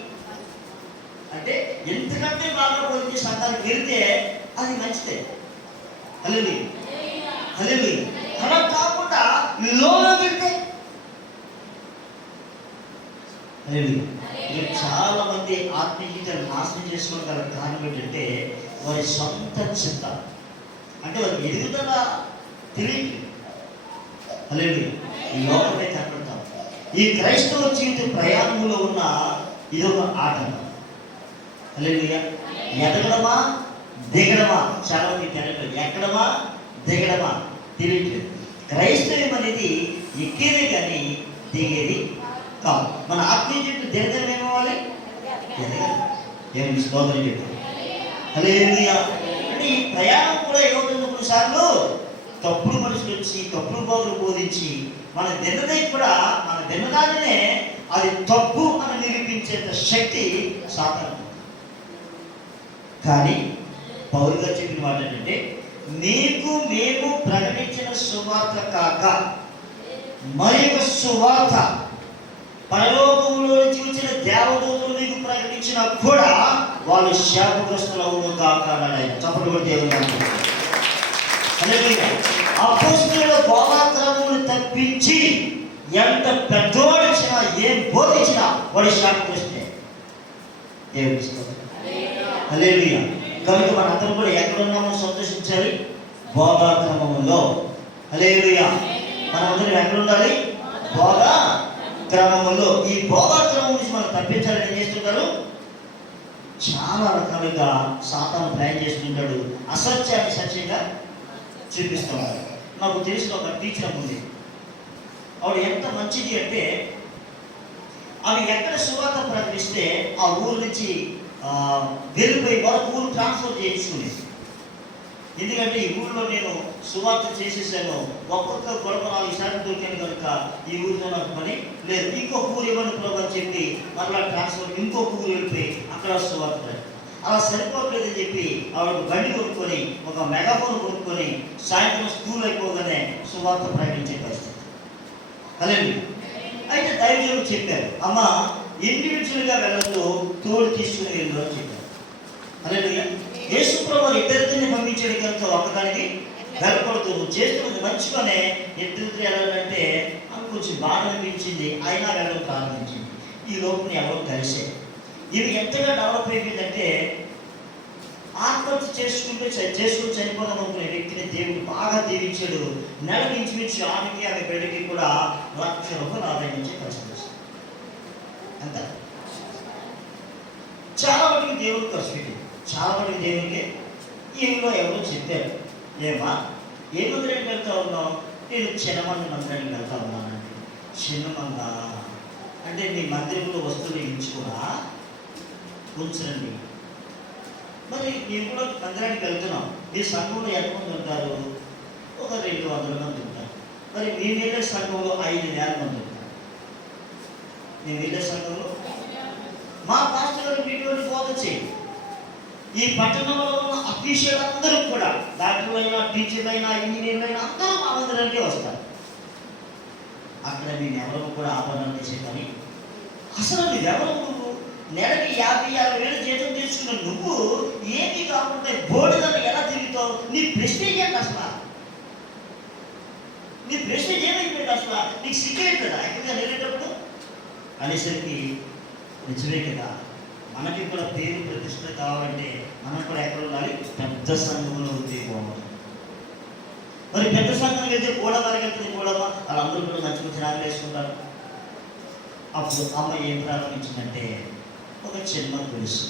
అంటే, ఎంతకంటే బాగా పోతే సంఘానికి వెళ్తే అది మంచిదే. హల్లెలూయా, హల్లెలూయా. అలా కాకుండా లోలో వెళ్తే చాలా మంది ఆత్మీయ జీవితాన్ని నాశనం చేసుకోవడం గల కారణం ఏంటంటే వారి సొంత చింత, అంటే వారి ఎదుగుదల తెలియదు. హల్లెలూయా. ఈ లోకమే కనపడతాం. ఈ క్రైస్తవ జీవిత ప్రయాణంలో ఉన్న ఇదొక ఆటంకం. హల్లెలూయా. ఎదగడమా దిగడమా చాలా మంది తెలియదు. ఎక్కడమా దిగడమా తెలియట్లేదు. క్రైస్తవం అనేది ఎక్కేదే కానీ దిగేది కాదు. మన ఆత్మీయ జీవితం దిగదనం ఏమవ్వాలి? ఎదగాలి. దేవునికి స్తోత్రం చెప్పారు. హల్లెలూయా. అంటే ఈ ప్రయాణం కూడా ఏమవుతుంది? కొన్నిసార్లు తప్పుడు మనుషులు వచ్చి తప్పుడు బోధలు బోధించి మన దిన్నదే కూడా, మన దిన్నదానినే అది తప్పు అని నిరూపించేంత శక్తి సాతాను. కానీ పౌలు గారు చెప్పిన మాట ఏంటంటే, నీకు మేము ప్రకటించిన సువార్త కాక మరొక సువార్త పరలోకంలో నుంచి వచ్చిన దేవదూతలు మీకు ప్రకటించినా కూడా వాళ్ళు శాపగ్రస్తులు అవును కాక అన్నాడు. చప్పట్లు కొట్టి దేవుని అపోస్తలుల బోధాక్రమమును తప్పించి ఎంత పెద్దవాడిచ్చినా ఏం బోధించినా వాడి శాపగ్రస్తే. దేవుని స్తోత్రం. హల్లెలూయా. కనుక మనందరం కూడా ఎక్కడున్నామో సంతోషించాలి? బోధాక్రమములో. హల్లెలూయా. మనమందరం ఎక్కడ ఉండాలి? బోధా క్రమంలో. ఈ బోధా క్రమం నుంచి మనం తప్పించాలని ఏం చేస్తుంటారు? చాలా రకాలుగా సాతాను ప్లాన్ చేస్తుంటాడు. అసత్యాన్ని సత్యంగా చూపిస్తున్నాడు. నాకు తెలిసిన ఒక టీచర్ ఉంది. ఆవిడ ఎంత మంచిది అంటే, ఆమె ఎక్కడ సువార్త ప్రకటిస్తే ఆ ఊరు నుంచి వెళ్ళిపోయి మరొక ఊరు ట్రాన్స్ఫర్ చేయించుకునేది. ఎందుకంటే ఈ ఊళ్ళో నేను సువార్త చేసేసాను, ఒక్కొక్క గొడవ 4 సార్లు దొరికాను కనుక ఈ ఊరిలో నాకు పని లేదు, ఇంకొక ఊరు ఇవ్వండి ప్రభు అని చెప్పి మరలా ట్రాన్స్ఫర్ ఇంకొక ఊరు వెళ్ళిపోయి అక్కడ సువార్త. అలా సరిపోవట్లేదని చెప్పి ఆవిడ బండి కొనుక్కొని ఒక మెగాఫోన్ కొనుక్కొని సాయంత్రం స్కూల్ అయిపోగానే సువార్త ప్రకటించే పరిస్థితి. అలాగే అయితే దైవజనులు చెప్పారు, అమ్మ ఇండివిజువల్గా వెళ్ళొద్దు, తోడు తీసుకుని వెళ్ళు అని చెప్పారు. అలాగే యేసు ప్రభువు ఇద్దరిని పంపించాడు కనుక ఒకదానికి వెళ్ళకూడదు. నువ్వు చేస్తున్నది మంచిగానే, ఇద్దరితో వెళ్ళాలంటే నాకు కొంచెం బాధ అనిపించింది, అయినా వెళ్ళడం ప్రారంభించింది. ఈ లోపల ఎవరో కలిసే ఇది ఎంతగా డెవలప్ అయిపోయిందంటే ఆత్మహత్య చేసుకుని చనిపోదాం అనుకునే వ్యక్తిని దేవుడు బాగా దీవించాడు. నెలకు ఇంచుమించు ఆమెకి ఆమె బిడ్డకి కూడా ₹1,00,000 ఆదాయం ఇచ్చే పరిస్థితి వస్తుంది. అంత చాలా మటుకు దేవుడికి ఖర్చు పెట్టింది, చాలా మటుకు దేవుడికి. ఈలో ఎవరో చెప్పారు, ఏమా ఏ మందిరానికి వెళ్తా ఉన్నావు? నేను చిన్నమంది మందిరానికి వెళ్తా ఉన్నానండి. చిన్నమంద అంటే మీ మందిరంలో వస్తువులు ఇచ్చుకున్నా ఉంచండి. మరి నేను కూడా మందిరానికి వెళ్తున్నాం, మీ సంఘంలో ఎంతమంది ఉంటారు? ఒక 200 మంది ఉంటారు. మరి మేము వెళ్ళే సంఘంలో 5,000 మంది ఉంటారు. మేము వెళ్ళే సంఘంలో మా పాస్టర్ గారు వీడియోని బోధ చేయండి. ఈ పట్టణంలో ఉన్న అఫీషియల్ అందరూ కూడా, డాక్టర్లైనా టీచర్లైనా ఇంజనీర్లైనా అందరూ మా మందిరానికే వస్తారు. అక్కడ మేము ఎవరు కూడా ఆభరణం చేసే పని అసలు నువ్వెవరు? నువ్వు నెలకి 50,000 జీతం తీసుకున్న నువ్వు ఏమీ కాకుండా బోర్డులను ఎలా తిరుగుతావు? నీ ప్రెస్టేజ్ ఏంటి అసలు? నీ ప్రెస్టేజ్ ఏమైపోయింది అసలు? నీకు సిగ్గేది కదా ఎక్కడిగా వెళ్ళేటప్పుడు అనేసరికి నిజమే కదా, మనకి కూడా పేరు ప్రతిష్ట కావాలంటే మనం కూడా ఎక్కడ ఉండాలి? పెద్ద సంఘంలో ఉంటే బాగుంటుంది. మరి పెద్ద సంఘానికి వెళ్తే కూడా వారికి వెళ్తుంది, కూడా వాళ్ళందరూ కూడా మంచి మంచి నాగలు వేసుకుంటారు. అప్పుడు అమ్మ ఏం ప్రారంభించిందంటే ఒక చిన్న గొలుసు,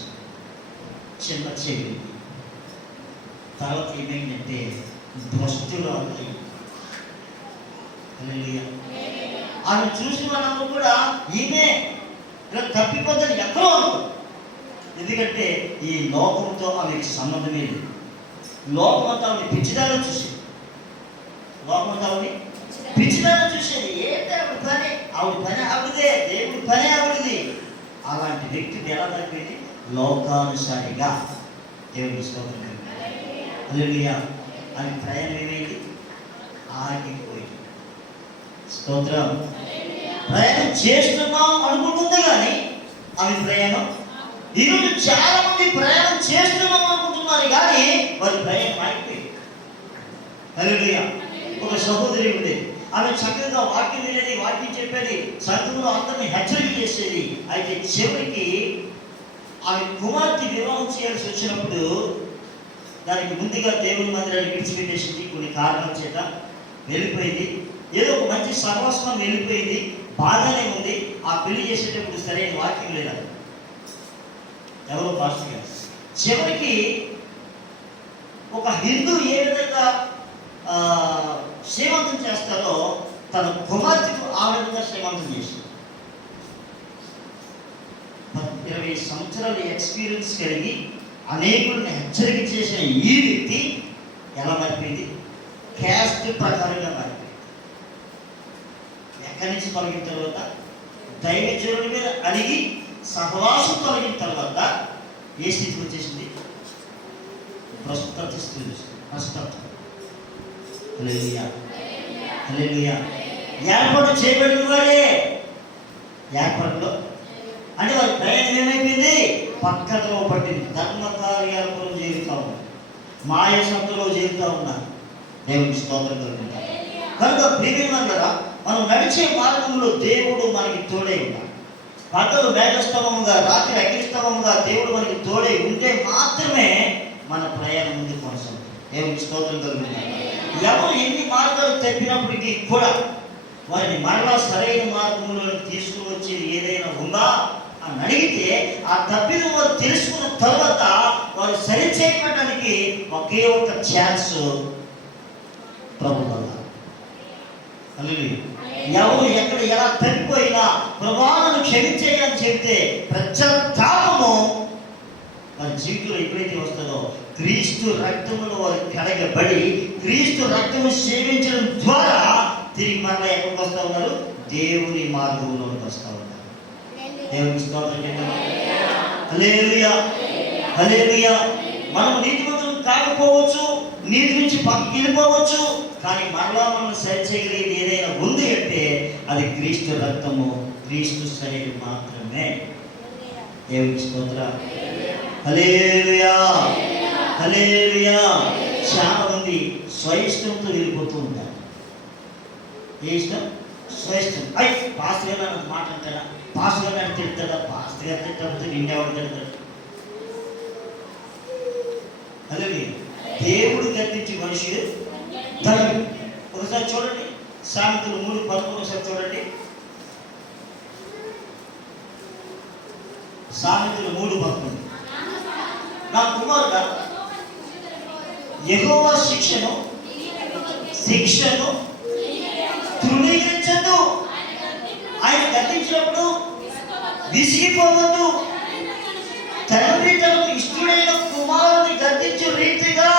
చిన్న చెవి. తర్వాత ఏమైందంటే భ్రష్టులు అవుతాయి. ఆమె చూసిన వాళ్ళందరూ కూడా ఈమె తప్పిపోద్దని ఎక్కడో అనుకో. ఎందుకంటే ఈ లోకంతో ఆమెకి సంబంధమే లేదు. లోకమంతా ఆవిడ పిచ్చిదాన్ని చూసేది, లోకమంతా ఆవిడ పిచ్చిదాన్ని చూసేది. ఏంటి ఆవిడ పని? ఆవిడ పని ఆవిడదే, దేవుడి పని ఆవిడది. అలాంటి వ్యక్తిని ఎలా తప్పింది? లోకానుసారిగా. దేవుడి స్తోత్రం. హల్లెలూయా. అది ప్రయాణం ఏమైంది? ఆగిపోయింది. స్తోత్రం. ప్రయాణం చేస్తున్నాం అనుకుంటుంది కానీ ఆమె ప్రయాణం, ఈరోజు చాలా మంది ప్రయాణం చేస్తున్నాం అనుకుంటున్నారు కానీ వారి ప్రయాణం ఆగిపోయింది. హల్లెలూయా. ఒక సహోదరి ఉండేది, ఆమె చక్కగా వాక్యం వినేది, వాక్యం చెప్పేది, సంఘంలో అందరిని హెచ్చరిక చేసేది. అయితే చివరికి ఆమె కుమార్తె వివాహం చేయాల్సి వచ్చినప్పుడు దానికి ముందుగా దేవుని మందిరాన్ని విడిచిపెట్టేసింది. కొన్ని కారణాల చేత వెళ్ళిపోయింది. ఏదో ఒక మంచి సహవాసం వెళ్ళిపోయింది, బాగానే ఉంది. ఆ పెళ్లి చేసేటప్పుడు సరైన వాక్యం లేదా, ఎవరో పాస్టర్ గారు. చివరికి ఒక హిందూ ఏ విధంగా శ్రీమంతం చేస్తారో తన కుమార్తెకు ఆ విధంగా శ్రీమంతం చేసింది. 20 సంవత్సరాల ఎక్స్పీరియన్స్ కలిగి అనేకులను హెచ్చరిక చేసిన ఈ వ్యక్తి ఎలా మారిపోయింది? క్యాస్ట్ ప్రకారంగా మారిపోయింది. ఎక్కడి నుంచి తొలగిన తర్వాత దైవజనుడి మీద అడిగి సహవాసం తొలగిన తర్వాత ఏ స్థితికి వచ్చేసింది? ప్రస్తుత స్థితి. హల్లెలూయా. హల్లెలూయా. ఏర్పాటు చేయబడిన వాడే ఏర్పాటులో అంటే వారి ప్రయాణం ఏమైపోయింది? పక్కతో పట్టింది. ధర్మ కార్యాలలో చేరుతా ఉన్నారు, మాయ సంతలో చేరుతా ఉన్నారు. దేవునికి స్తోత్రం కలుగుతారు. కనుక ప్రియమైన కదా, మనం నడిచే మార్గంలో దేవుడు మనకి తోడై ఉన్నాడు. పగలు మేఘస్తంభముగా, రాత్రి అగ్నిస్తంభముగా దేవుడు మనకి తోడై ఉంటే మాత్రమే మన ప్రయాణం ముందుకు కొనసాగుతుంది. దేవునికి స్తోత్రం కలుగుతారు. ఎవరు ఎన్ని మార్గాలు తప్పినప్పటికీ కూడా వారిని మరలా సరైన మార్గంలో తీసుకుని వచ్చేది ఏదైనా ఉందా అని అడిగితే, ఆ తప్పిన వారు తెలుసుకున్న తర్వాత వారు సరి చేయడానికి ఒకే ఒక ఛాన్స్ ప్రభు వల్ల. ఎవరు ఎక్కడ ఎలా తప్పిపోయినా ప్రభావాలను క్షమించేయని చెబితే ప్రజల తాపము వారి జీవితంలో ఎప్పుడైతే వస్తుందో క్రీస్తు రక్తములో వారు కడగబడి క్రీస్తు రక్తము సేవించడం ద్వారా తిరిగి మరలా ఎక్కడికి వస్తూ ఉన్నారు? దేవుని మార్గంలోకి వస్తూ ఉన్నారు. దేవుని స్తోత్రం చెప్పండి. హల్లెలూయా, హల్లెలూయా. మనం నీతిమంతులు కాకపోవచ్చు, నీతి నుంచి పక్కకి వెళ్ళిపోవచ్చు, కానీ మరలా మనం సరి చేయగలిగేది ఏదైనా ఉంది అంటే అది క్రీస్తు రక్తము, క్రీస్తు శరీరం మాత్రమే. దేవుని స్తోత్రం. హల్లెలూయా, హల్లెలూయా. చాలా మంది స్వయిష్టంతో వెళ్ళిపోతూ ఉంటారు. ఏ ఇష్టం? స్వయిష్టం. పాస్టర్ గారు నాకు మాట అంటాడా, పాస్టర్ గారు తిడతాడా, పాస్టర్ గారు తిట్టకపోతే నిండేవాడు తిడతాడు. అలాగే దేవుడు గద్దించి మనుషులు ధర్మం. ఒకసారి చూడండి, సామెతలు 3:13 ఒకసారి చూడండి. సామెతలు 3:13. నా కుమారుడా, యెహోవా శిక్షను తృణీకరించద్దు, ఆయన గద్దించినప్పుడు విసిగిపోవద్దు. తండ్రి తనకు ఇష్టడైన కుమారుని గద్దించే రీతిగా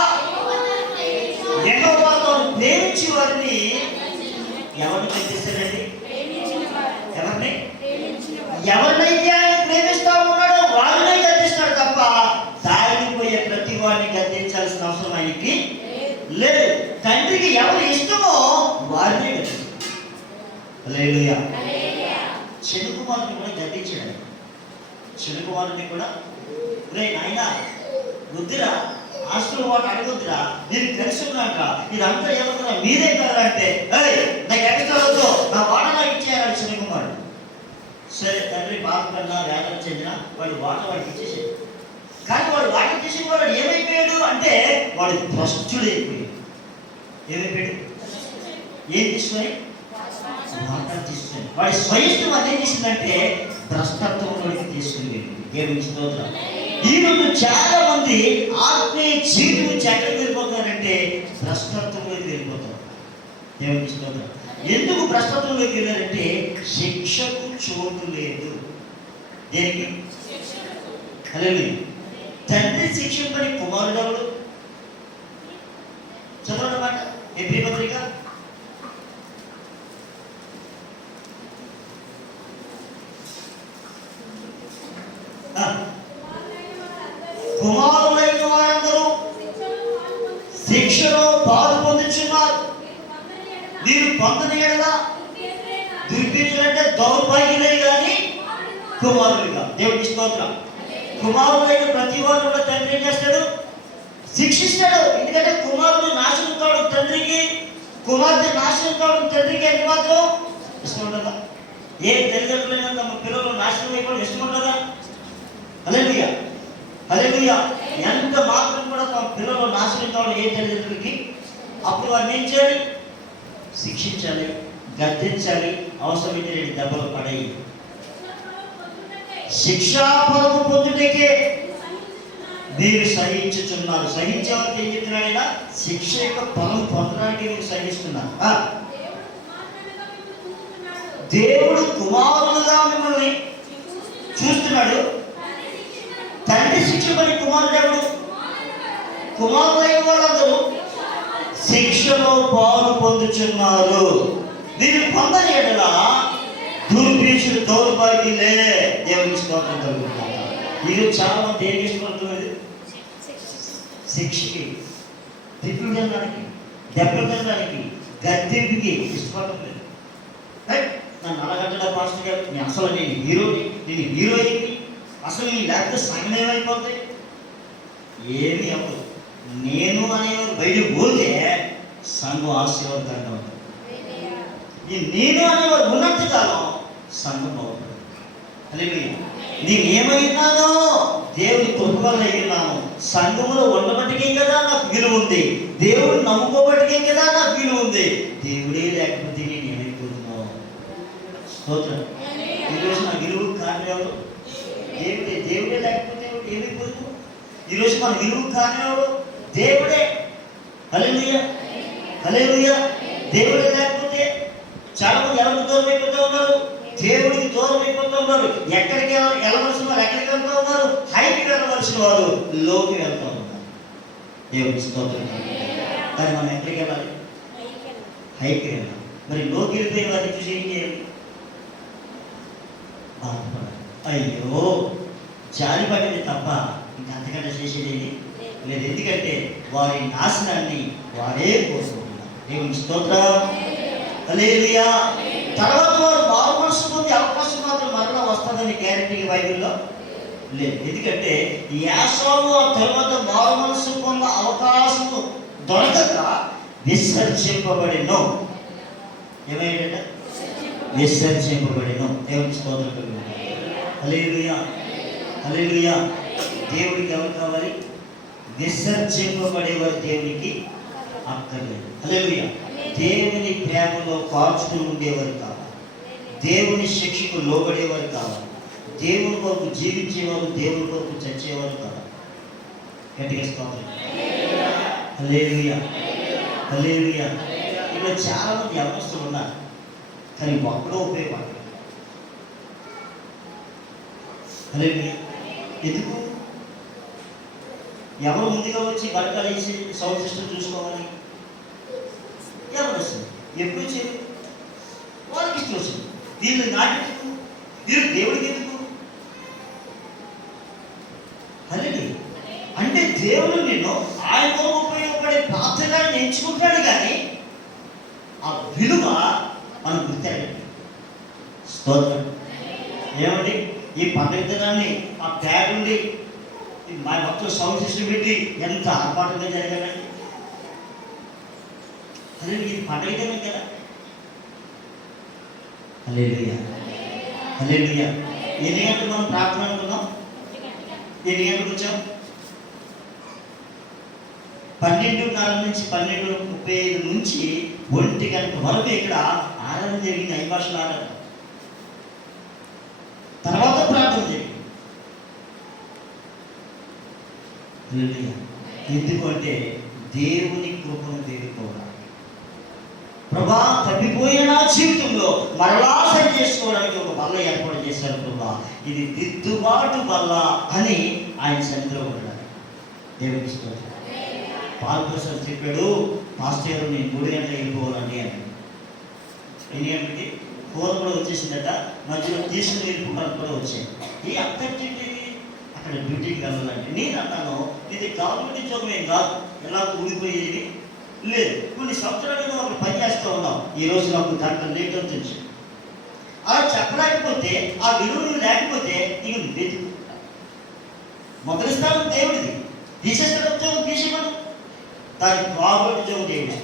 యెహోవా తాను ప్రేమించి వారిని ఎవరిని గద్దిస్తాడండి? ఎవరినైతే ఆయన ప్రేమిస్తా ఉన్నాడో వారినే గద్దిస్తాడు తప్ప దారిపోయే ప్రతి వారిని గద్దించాల్సిన అవసరం ఆయనకి లేదు. తండ్రికి ఎవరు ఇష్టమో వారినే గద్దిస్తాడు. హల్లెలూయా. చిన్న కుమారుని కూడా గద్దించాడు. చిన్న కుమారుని కూడా, రే నాయన వద్దురా, ఆస్తుల వాటి అడగొద్దురా, నేను కలిసి ఉన్నారా, ఇదంతా ఏమన్నా మీరే కదా అంటే, నాకు ఎక్స్ట్రా వద్దు, నా వాట నాకు ఇచ్చేయాలి చిన్న కుమారుడు. సరే తండ్రి బాధపడినా వేదన చెందిన వాడు వాట వాడికి ఇచ్చేసాడు. కానీ వాడు వాట చేసిన వాడు ఏమైపోయాడు అంటే వాడు భ్రష్టుడు అయిపోయాడు. ఏమైపోయాడు? ఏం తీసుకొని? వాట తీసుకొని వాడి స్వయిష్టం అదేం చేసిందంటే భ్రష్టత్వంలోకి తీసుకుని వెళ్ళింది. దేవుని స్తోత్రం. ఈరోజు చాలా మంది ఆత్మీయ జీవితం ఎక్కడికి వెళ్ళిపోతారంటే భ్రష్టత్వంలోకి వెళ్ళిపోతారు. దేవుని స్తోత్రం. ఎందుకు భ్రష్టత్వంలోకి వెళ్ళారంటే శిక్షకు చోటు లేదు. దేనికి? హల్లెలూయా. తండ్రి శిక్షింపని కుమారుడు ఎవడు? చదవండి మాట, హెబ్రీ పత్రిక 10. కుమారులైన వారందరూ శిక్షలో పాలు పొందుచున్నారు. మీరు పొందని ఎడల దుర్భిక్షులంటే దౌర్భాగ్యులే కానీ కుమారులుగా. దేవుడి స్తోత్రం. కుమారులైన ప్రతి వారు కూడా తండ్రి ఏం చేస్తాడు? శిక్షిస్తాడు. ఎందుకంటే కుమారుడు నాశనం కావడం తండ్రికి, కుమార్తె నాశనం కావడం తండ్రికి ఎంత మాత్రం ఇష్టం ఉండదా? ఏ తల్లిదండ్రులైనా తమ పిల్లలు నాశనం అయిపోవడం ఇష్టం ఉండదా? హల్లెలూయా, హల్లెలూయా. ఎంత మాత్రం కూడా తమ పిల్లలు నాశనం కావడం ఏ తల్లిదండ్రులకి? అప్పుడు వారిని ఏం చేయాలి? శిక్షించాలి, గద్దించాలి, అవసరమైతే 2 దెబ్బలు పడాయి. శిక్షాఫలము పొందుటకే మీరు సహించుచున్నారు. సహించేవారికి ఏం చెప్తున్నాడైనా? శిక్ష యొక్క ఫలం పొందడానికి మీరు సహిస్తున్నారు. దేవుడు కుమారులుగా మిమ్మల్ని చూస్తున్నాడు. తండ్రి శిక్షపడి కుమారుడు ఎవడు? కుమారులైన వాళ్ళందరూ శిక్షలో పాలు పొందుచున్నారు. మీరు పొందని ఎడల దుర్భిక్షుడు దౌర్భాగ్యులే. దేవుని స్తోత్రం కలుగుతుంది. మీరు చాలా మంది ఏం ఇష్టపడుతున్నది? శిక్షకి, తిట్లు తినడానికి, దెబ్బలు తినడానికి, గద్దెంపుకి ఇష్టపడటం లేదు. నన్ను అలగట్టడా పాస్టర్ గారు, అసలు నేను హీరోయిన్ని, అసలు నేను లేకపోతే సంగమేమైపోతాయి. ఏమి అవ్వదు. నేను అనేవారు బయటకు పోతే సంఘం ఆశీర్వాదంగా ఉంటుంది. ఈ నేను అనేవారు ఉన్నంత కాలం సంఘం బాగుంటుంది. హల్లెలూయా. నేను ఏమైనానో దేవుని కృప వల్ల అయినాను. సంఘంలో ఉండబట్టికే కదా నాకు విలువ ఉంది. దేవుడు నమ్ముకోబట్టికే కదా నాకు విలువ ఉంది. దేవుడే లేకపోతే నేను ఏమైపోతున్నావు? స్తోత్రం. ఈరోజు నా విలువ కారణం ఎవరు? దేవుడే. దేవుడే లేకపోతే ఏమైపోతున్నావు? ఈరోజు మన విలువ కారణం ఎవరు? దేవుడే. హల్లెలూయా, హల్లెలూయా. దేవుడే లేకపోతే చాలా మంది ఎవరికి దూరం అయిపోతూ ఉన్నారు? దేవుడికి దూరం అయిపోతూ ఉన్నారు. ఎక్కడికి వెళ్ళవలసిన వారు ఎక్కడికి వెళ్తూ ఉన్నారు? హైకి వెళ్ళవలసిన వారు లోకి వెళ్తూ ఉన్నారు. దేవుని స్తోత్రం. కానీ మనం ఎక్కడికి వెళ్ళాలి? హైకి వెళ్ళాలి. మరి లోకి వెళ్ళిపోయిన వారిని చూసి ఏం చేయాలి? బాధపడాలి. అయ్యో జాలి పడింది తప్ప ఇంకా అంతకంటే చేసేది లేదు. ఎందుకంటే వారి నాశనాన్ని వారే కోరుకుంటున్నారు. దేవుని స్తోత్రం. హల్లెలూయా. తర్వాత వారు మారు మనసు పొందే అవకాశం మాత్రం మరలా వస్తుందని గ్యారెంటీగా బైబిల్లో లేదు. ఎందుకంటే యాసోను ఆ తర్వాత మారు మనసు పొందే అవకాశం దొరకక విసర్జింపబడినో. ఏమయ్యాడట? విసర్జింపబడినో. దేవుని స్తోత్రం. హల్లెలూయా. హల్లెలూయా. దేవుడికి ఎవరు కావాలి? విసర్జింపబడేవారు దేవునికి అక్కర్లేదు. హల్లెలూయా. దేవుని ప్రేమలో కాచుతూ ఉండేవారు కావాలి. దేవుని శిక్షకు లోబడేవారు కావాలి. దేవుని కొరకు జీవించేవారు, దేవుని కొరకు చచ్చేవారు కావాలి. గట్టిగా స్తోత్రం. హల్లెలూయా. హల్లెలూయా. ఇక్కడ చాలా మంది యవనస్తులు ఉన్నారు, కానీ ఒక్కడో ఉపయోగపడతారు. హల్లెలూయా. ఎందుకు? ఎవరు ముందుగా వచ్చి గడపలేసి సౌండ్ సిస్టమ్ చూసుకోవాలి? ఎవరు వస్తుంది? ఎప్పుడు వచ్చేది? వాళ్ళకి ఇష్టం వస్తుంది. వీళ్ళు నాకెందుకు? వీళ్ళు దేవుడికి ఎందుకు? హల్లెలూయా. అంటే దేవుడు నేను ఆయనతో ఉపయోగపడే పాత్రగా ఎంచుకుంటాడు, కానీ ఆ విలువ మనం గుర్తెరగండి. స్తోత్రం. ఏమండి? ఈ పండుగ దినాన్ని ఆ ట్యాగ్ ఉండి మా మొత్తం సౌండ్ సిస్టమ్ పెట్టి ఎంత ఆర్పాటంగా జరగాలండి. అదే ఇది పండుగ దినం కదా. హల్లెలూయా. హల్లెలూయా. ఎన్ని గంటలు మనం ప్రార్థన అనుకున్నాం? ఎన్ని గంటలకు వచ్చాం? 12:30 నుంచి 12:35 నుంచి 1 గంట వరకు ఇక్కడ ఆరాధన జరిగింది. 5 భాషల ఆరాధన. తర్వాత ప్రార్థన జరిగింది. ఎందుకంటే దేవుని కృపను వేడుకోవాలి. ప్రభా, తప్పిపోయిన నా జీవితంలో మరలా సరి చేసుకోవడానికి ఒక బల్ల ఏర్పాటు చేశారు ప్రభా. ఇది దిద్దుబాటు బల్ల అని ఆయన సన్నిధిలో ఉన్నాడు. దేవునికి స్తోత్రం. పాల్ప్రసాద్ చెప్పాడు, పాస్టర్ నేను 3 గంటలకు వెళ్ళిపోవాలండి అని. ఎన్ని గంటలకి? 4 కూడా వచ్చేసిందట. మధ్యలో తీసుకుని వెళ్ళిపోవడానికి కూడా వచ్చాయి. ఏ అర్థం అక్కడ డ్యూటీకి వెళ్ళాలంటే నేను అన్నాను, ఇది గవర్నమెంట్ ఉద్యోగం ఏం కాదు, ఎలా ఊడిపోయేది లేదు. కొన్ని సంవత్సరాలుగా ఒకటి పని చేస్తూ ఉన్నాం. ఈరోజు నాకు దాంట్లో లేట్ అవుతుంది. అలా చెప్పలేకపోతే, ఆ విలువలు లేకపోతే ఇక వెతుకు. మొదటి స్థానం దేవుడిది. తీసేసిన ఉద్యోగం తీసేయమను, దానికి గవర్నమెంట్ ఉద్యోగం దేవుడు.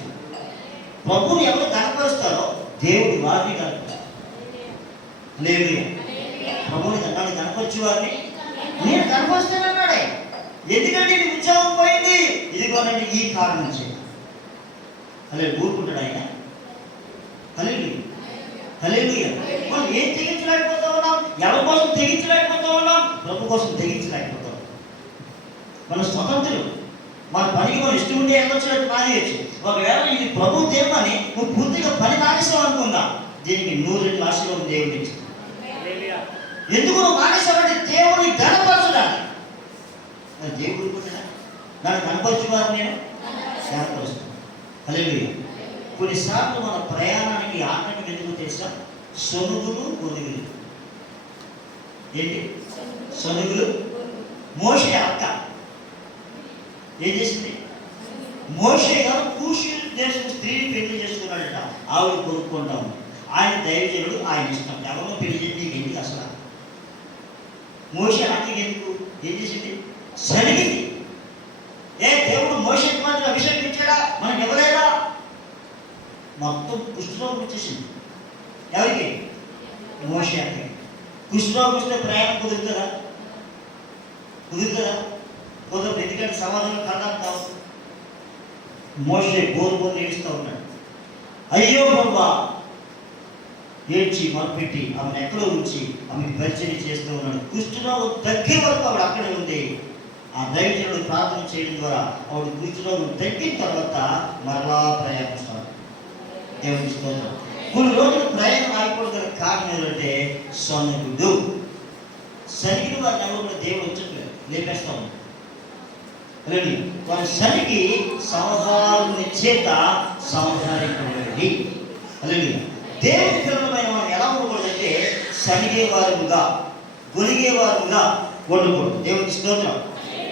ప్రభువుని ఎవరు కనపరుస్తారో దేవుడు వారిని కనపరుస్తాడు. లేదు, ప్రభువుని కనపరిచే వారిని నేను కనపరుస్తానన్నాడే. ఎందుకంటే నీ ఉద్యోగం పోయింది, ఇదిగోనండి ఈ కారణం నుంచి. అలా ఊరుకుంటాడు ఆయన. హల్లెలూయా. హల్లెలూయా. మనం ఏం తెగించలేకపోతా ఉన్నాం? ఎవరి కోసం తెగించలేకపోతా ఉన్నాం? ప్రభు కోసం తెగించలేకపోతాం. మన స్వతంత్రులు, మన పనికి మనం ఇష్టం ఉంటే వెళ్ళొచ్చినట్టు మానేయచ్చు. ఒకవేళ ఇది ప్రభు దేవని నువ్వు పూర్తిగా పని మానేసావు అనుకుందా, దీనికి 100 రెట్లు ఆశీర్వాదం దేవుడు ఇచ్చింది. ఎందుకు నువ్వు మానేసావంటే దేవుని గణపరచడానికి. దేవుడు ఊరుకుంటాడా? నన్ను కనపరచువారు నేను గణపరుస్తాను. హల్లెలూయా. కొన్నిసార్లు మన ప్రయాణానికి ఆటంకం ఎందుకు తెలుసా? సొనుగులు గొనుగులు. ఏంటి సొనుగులు? మోషే అక్క ఏం చేసింది? మోషే గారు కూషు దేశం స్త్రీని పెళ్లి చేసుకున్నాడట. ఆవిడ కొనుక్కుంటాము. ఆయన దైవజనుడు, ఆయన ఇష్టం. ఎవరో పెళ్లి చేసి నీకు ఎందుకు అసలు? మోషే అక్కకి ఎందుకు? ఏం చేసింది? సరిగింది. ఏ దేవుడు మోషేకి మాత్రం అభిషేకం ఇచ్చాడా? మనకి ఇవ్వలేదా? మొత్తం కుష్ఠరోగం వచ్చేసింది. ఎవరికి? మోషే అక్కకి. కుష్ఠరోగం వస్తే ప్రయాణం కుదురుతుందా? కుదురుతుందా? కుదరదు. ఎందుకంటే సమాజంలో కన్నాం కావు. మోషే బోరు ఏడుస్తూ ఉన్నాడు. అయ్యో ప్రభా, ఏడ్చి మొదలుపెట్టి ఆమెను ఎక్కడో ఉంచి ఆమెకు పరిచయం చేస్తూ ఉన్నాడు. కుష్ఠరోగం తగ్గే వరకు ఆవిడ అక్కడే ఉంది. ఆ దైవజనుడు ప్రార్థన చేయడం ద్వారా ఆవిడ కుష్ఠరోగం తగ్గిన తర్వాత మరలా ప్రయాణిస్తాడు. దేవుని స్తోత్రం. కొన్ని రోజులు ప్రయాణం ఆగిపోవడం కారణం ఏంటంటే సొనుగుడు. సరిగిన వారిని ఎవరు కూడా దేవుడు వచ్చట్లేదు, లేపేస్తా ఉన్నాడు. రండి, వారి శనికి సంహారుని చేత సంహరింపబడి. రండి, దేవుని పిల్లలమైన మనం ఎలా ఉండకూడదంటే సనిగేవారుగా గొలిగేవారుగా ఉండకూడదు. దేవునికి స్తోత్రం.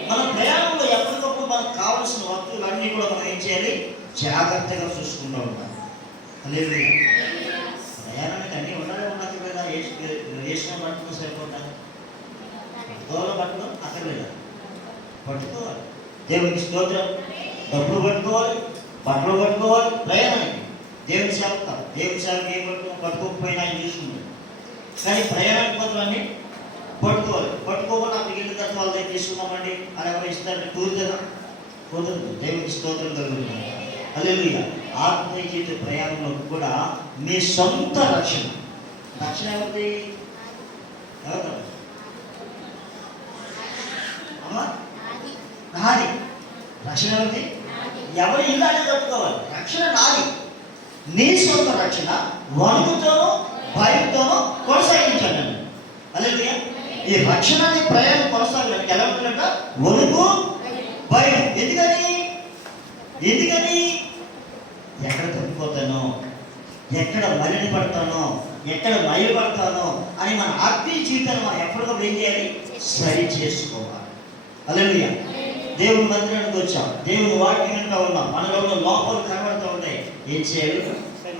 మన ప్రయాణంలో ఎప్పటికప్పుడు మనకు కావలసిన వస్తువులన్నీ కూడా మనం ఏం చేయాలి? జాగ్రత్తగా చూసుకుంటూ ఉంటాం. లేదు, ప్రయాణానికి అన్నీ ఉండాలి ఉండక్కర్లేదా? వేసిన బట్టలు సరిపోతాయి, పట్టుకోవాలి బట్టలు అక్కర్లేదా? పట్టుకోవాలి. దేవునికి స్తోత్రం. డబ్బులు పట్టుకోవాలి, బట్టలు పట్టుకోవాలి. ప్రయాణానికి దేవుని సేవక, దేవుని సేవకు ఏం పట్టుకోకపోయినా ఆయన చూసుకుంటాడు. కానీ ప్రయాణానికి పత్రాన్ని పట్టుకోవాలి. పట్టుకోకుండా అక్కడికి వెళ్ళిన తర్వాత వాళ్ళ దగ్గర తీసుకున్నామండి అని ఎవరు ఇస్తారంటే కుదురుతుందా? కుదరదు. దేవునికి స్తోత్రం కలుగుతుంది. హల్లెలూయా. ఆత్మీయ జీవిత ప్రయాణంలో కూడా మీ సొంత రక్షణ, రక్షణ ఎవరిది? ఎవరు? అమ్మా, నాది. రక్షణ ఎవరిది? ఎవరి ఇల్లు అనేది కట్టుకోవాలి. రక్షణ నాది. నీ సొంత రక్షణ వణుకుతోనూ భయంతోనూ కొనసాగించండి. హల్లెలూయా. ఈ రక్షణ అనే ప్రయాణం కొనసాగడానికి ఎలా ఉంటుందంట? వణుకు, భయం. ఎందుకని ఎక్కడ తప్పిపోతానో, ఎక్కడ మలిని పడతానో, ఎక్కడ మైలు పడతానో అని మన ఆత్మీయ జీవితాన్ని మనం ఎప్పటికప్పుడు ఏం చేయాలి? సరి చేసుకోవాలి. హల్లెలూయా. దేవుని మందిరానికి వచ్చాం, దేవుని వాక్యం వింటూ ఉన్నాం, మనలో ఉన్న లోపాలు కనబడుతూ ఉంటాయి. ఏం చేయాలి?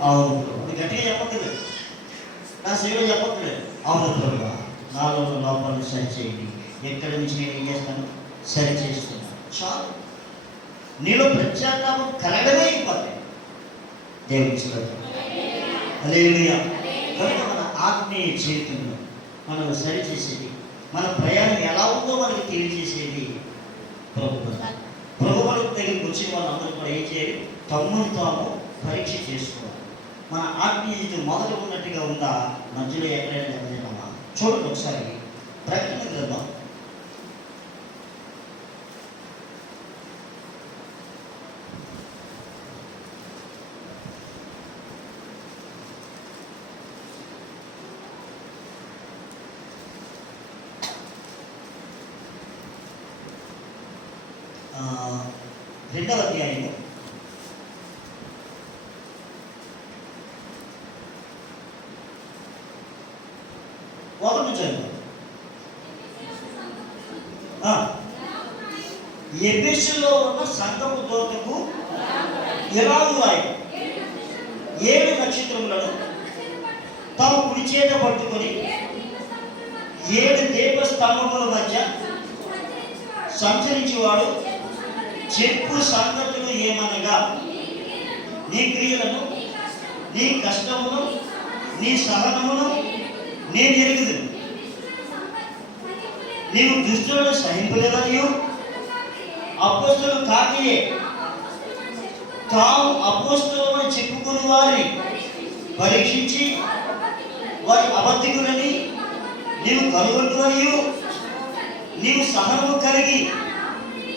అవును, గట్టిగా చెప్పక్కర్లేదు, నా సేవలో చెప్పక్కర్లేదు. అవును ప్రభు, నాలో ఉన్న లోపాలను సరి చేయండి. ఎక్కడి నుంచి నేను ఏం చేస్తాను? సరి చేస్తున్నాను. చాలు. నీలో ప్రత్యాతాపం కలగడమే ఇంపార్టెంట్. దేవుని స్తోత్రం. హల్లెలూయా. కనుక మన ఆత్మీయ జీవితంలో మనం సరి చేసేది, మన ప్రయాణం ఎలా ఉందో మనకి తెలియజేసేది ప్రభువుల దగ్గరికి వచ్చిన వాళ్ళందరూ కూడా ఏం చేయాలి? తమ్మును తాము పరీక్ష చేసుకోవాలి. మన ఆత్మీయ జీవితం మొదట ఉన్నట్టుగా ఉందా, మధ్యలో ఎక్కడైనా దెబ్బతిన్నామా? చూడండి ఒకసారి ప్రకటన గ్రంథం 2వ అధ్యాయము 1 నుంచి ఎఫెసులో ఉన్న సంఘపు దూతకు ఎలాగూ రాయి 7 నక్షత్రములను తాము కుడి చేత పట్టుకొని 7 దీపస్తంభముల మధ్య సంచరించేవాడు చెప్పు సంగతులు ఏమనగా, నీ క్రియలను, నీ కష్టమును, నీ సహనమును నేను ఎరుగుదును. నీవు దుష్టులను సహింపలేదనియు, అపోస్తలులు కాకయే తాము అపోస్తలులను చెప్పుకుని వారిని పరీక్షించి వారి అబద్ధికులని నీవు కనుగొంటువనియు, నీవు సహనము కలిగి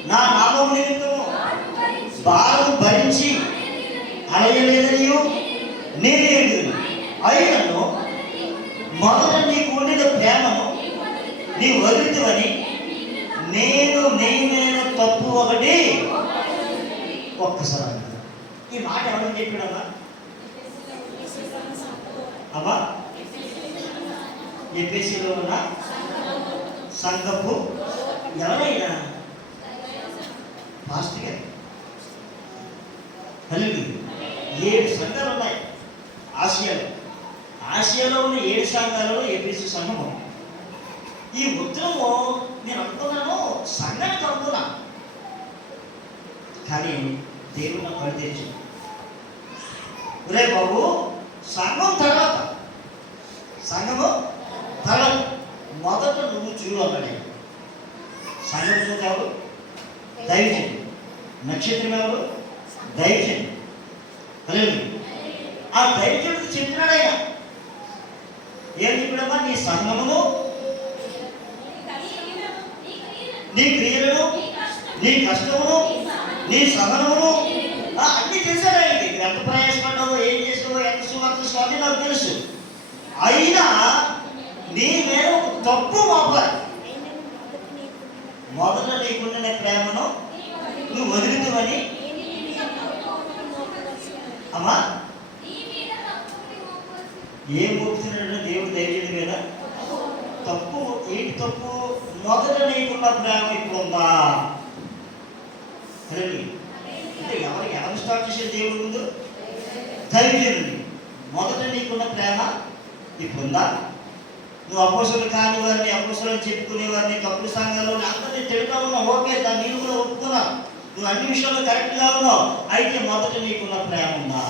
నా నామము నిమిత్తము భారము భరించి అలయలేదనియు నేను ఎరుగుదును. అయినను మొదట నీకు ఉండిన ప్రేమను నీవు వదిలితువని నేను నీ మీద తప్పు ఒకటి. ఒక్కసారి ఈ మాట ఎవరు చెప్పాడమ్మా? అమ్మా, ఎఫెసులో ఉన్న సంఘపు ఎవరైనా పాస్టర్ గారు. హల్లెలూయా. 7 సంఘాలు ఉన్నాయి ఆసియాలో. ఆసియాలో ఉన్న 7 సంఘాలలో ఎఫెసు సంఘము. ఈ ఉత్తరము నేను అనుకున్నాను సంఘానికి అనుకున్నా, కానీ దేవుడు నాకు కళ్ళు తెరిచి, ఒరే బాబు, సంఘము తర్వాత మొదట నువ్వు చూడు అన్నాడు. సంఘం చూడు ఎవరు? దైవజనుడు. నక్షత్రం ఎవరు? దైవజనుడు. హల్లెలూయా. ఆ దైవజనుడు చెప్పినాడు ఆయన. ఏం చెప్పాడమ్మా? నీ సహనమును, నీ క్రియలను, నీ కష్టమును, నీ సహనమును అన్ని తెలిసాడు ఆయనకి. ఎంత ప్రయాసపడ్డావో, ఏం చేసావో, ఎంత సువార్త స్వామి నాకు తెలుసు. అయినా నీ మీద తప్పు మోపాలి. మొదట నీకుండిన ప్రేమను నువ్వు వదులుతావని అమ్మా ఏం మోపుతున్నాడు దేవుడు ధైర్యం మీద? తప్పు ఏంటి తప్పు? మొదట నీకున్న ప్రేమ ఇప్పుడు ఉందా? అంటే ఎవరు స్టార్ట్ చేసే దేవుడు ముందు? ధైర్యం. మొదట నీకున్న ప్రేమ ఇప్పుడు ఉందా? నువ్వు అపోసలు కాని వారిని, అపోసలు చెప్పుకునే వారిని, కప్పుడు సంఘాలు అందరినీ తిడతా ఉన్నావు. ఓకే, దాన్ని నేను కూడా ఒప్పుకున్నా. నువ్వు అన్ని విషయాల్లో కరెక్ట్గా ఉన్నావు. అయితే మొదట నీకున్న ప్రేమ ఉందా?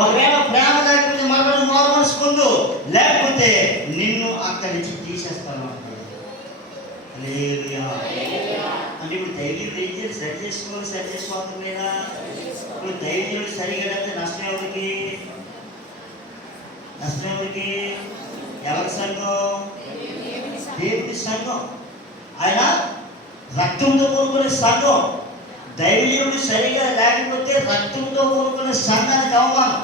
ఒకవేళ ప్రేమ లేకపోతే మరొకటి మారుమనసుకుందు, లేకపోతే నిన్ను అక్కడి నుంచి తీసేస్తాను అంటాడు. అంటే ఇప్పుడు ధైర్యం రేంజర్ సరి చేసుకోవాలి లేదా? ఇప్పుడు ధైర్యం సరిగా నష్టం ఎవరికి? ఎవరి సంఘం? దేవుడి సంఘం. ఆయన రక్తంతో కూడుకునే సంఘం. దైవజనుడు సరిగా లేకపోతే రక్తంతో కూడుకున్న సంఘానికి అవమానం.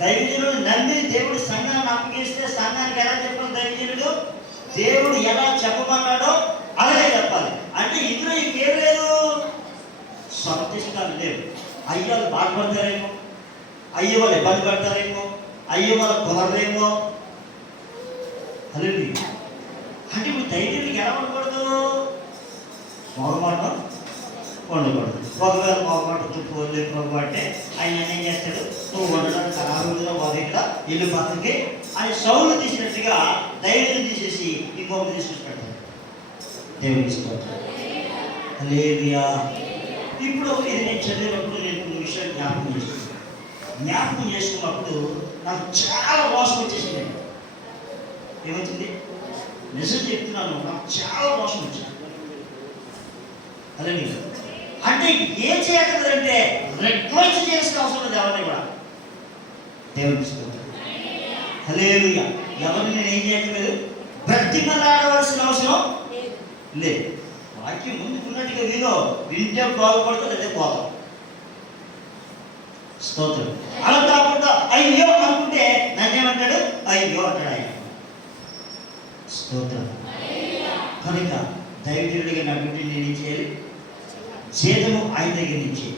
దైవజనుడు నమ్మి దేవుడి సంఘాన్ని అప్పగిస్తే సంఘానికి ఎలా చెప్పాలి? దైవజనుడు దేవుడు ఎలా చెప్పమన్నాడో అలాగే చెప్పాలి. అంటే ఇందులో ఇంకేం లేదు, సొంత ఇష్టాలు లేవు. అయ్యో వాళ్ళు బాధపడతారేమో, అయ్యో వాళ్ళు ఇబ్బంది పడతారేమో, అయ్యో వాళ్ళు కుదరలేమో. అదే అంటే ఇప్పుడు దైవజనుడికి ఎలా ఉండకూడదు? మొహమాటం ఉండకూడదు. ఒకవేళ మొహమాట తుప్పు లేకపో అంటే ఆయన ఏం చేస్తాడు? నువ్వు ఉండడానికి ఖరాబుగా ఇక్కడ ఇల్లు పక్కకి ఆయన సౌలు తీసినట్టుగా ధైర్యం తీసేసి ఇంకొకటి తీసుకొచ్చి పెడతాడు. దేవుడు తీసుకోవచ్చు. ఇప్పుడు ఇది నేను చదివినప్పుడు నేను కొన్ని విషయాలు జ్ఞాపకం చేసుకున్నప్పుడు నాకు చాలా మోసం వచ్చేసింది. ఏమొచ్చింది? నిజం చెప్తున్నాను, నాకు చాలా మోసం వచ్చింది. అదే అంటే ఏం చేయగలదంటే రిక్వెస్ట్ చేసిన అవసరం లేదు ఎవరిని కూడా. దేవుడు హల్లెలూయా. ఎవరిని నేను ఏం చేయట్లేదు, బ్రతిమలాడవలసిన అవసరం లేదు. వాక్యం ముందుకున్నట్టుగా వింటే బాగుపడుతుంది, అదే పోతాం. స్తోత్రం. అలా కాకుండా అయ్యో అనుకుంటే నన్నేమంటాడు? అయ్యో అంటాడు ఆయన. స్తోత్రం. కనుక దైవజనుడిగా నా డ్యూటీ నేను ఏం చేయాలి? జీతము ఆయన దగ్గర నుంచి,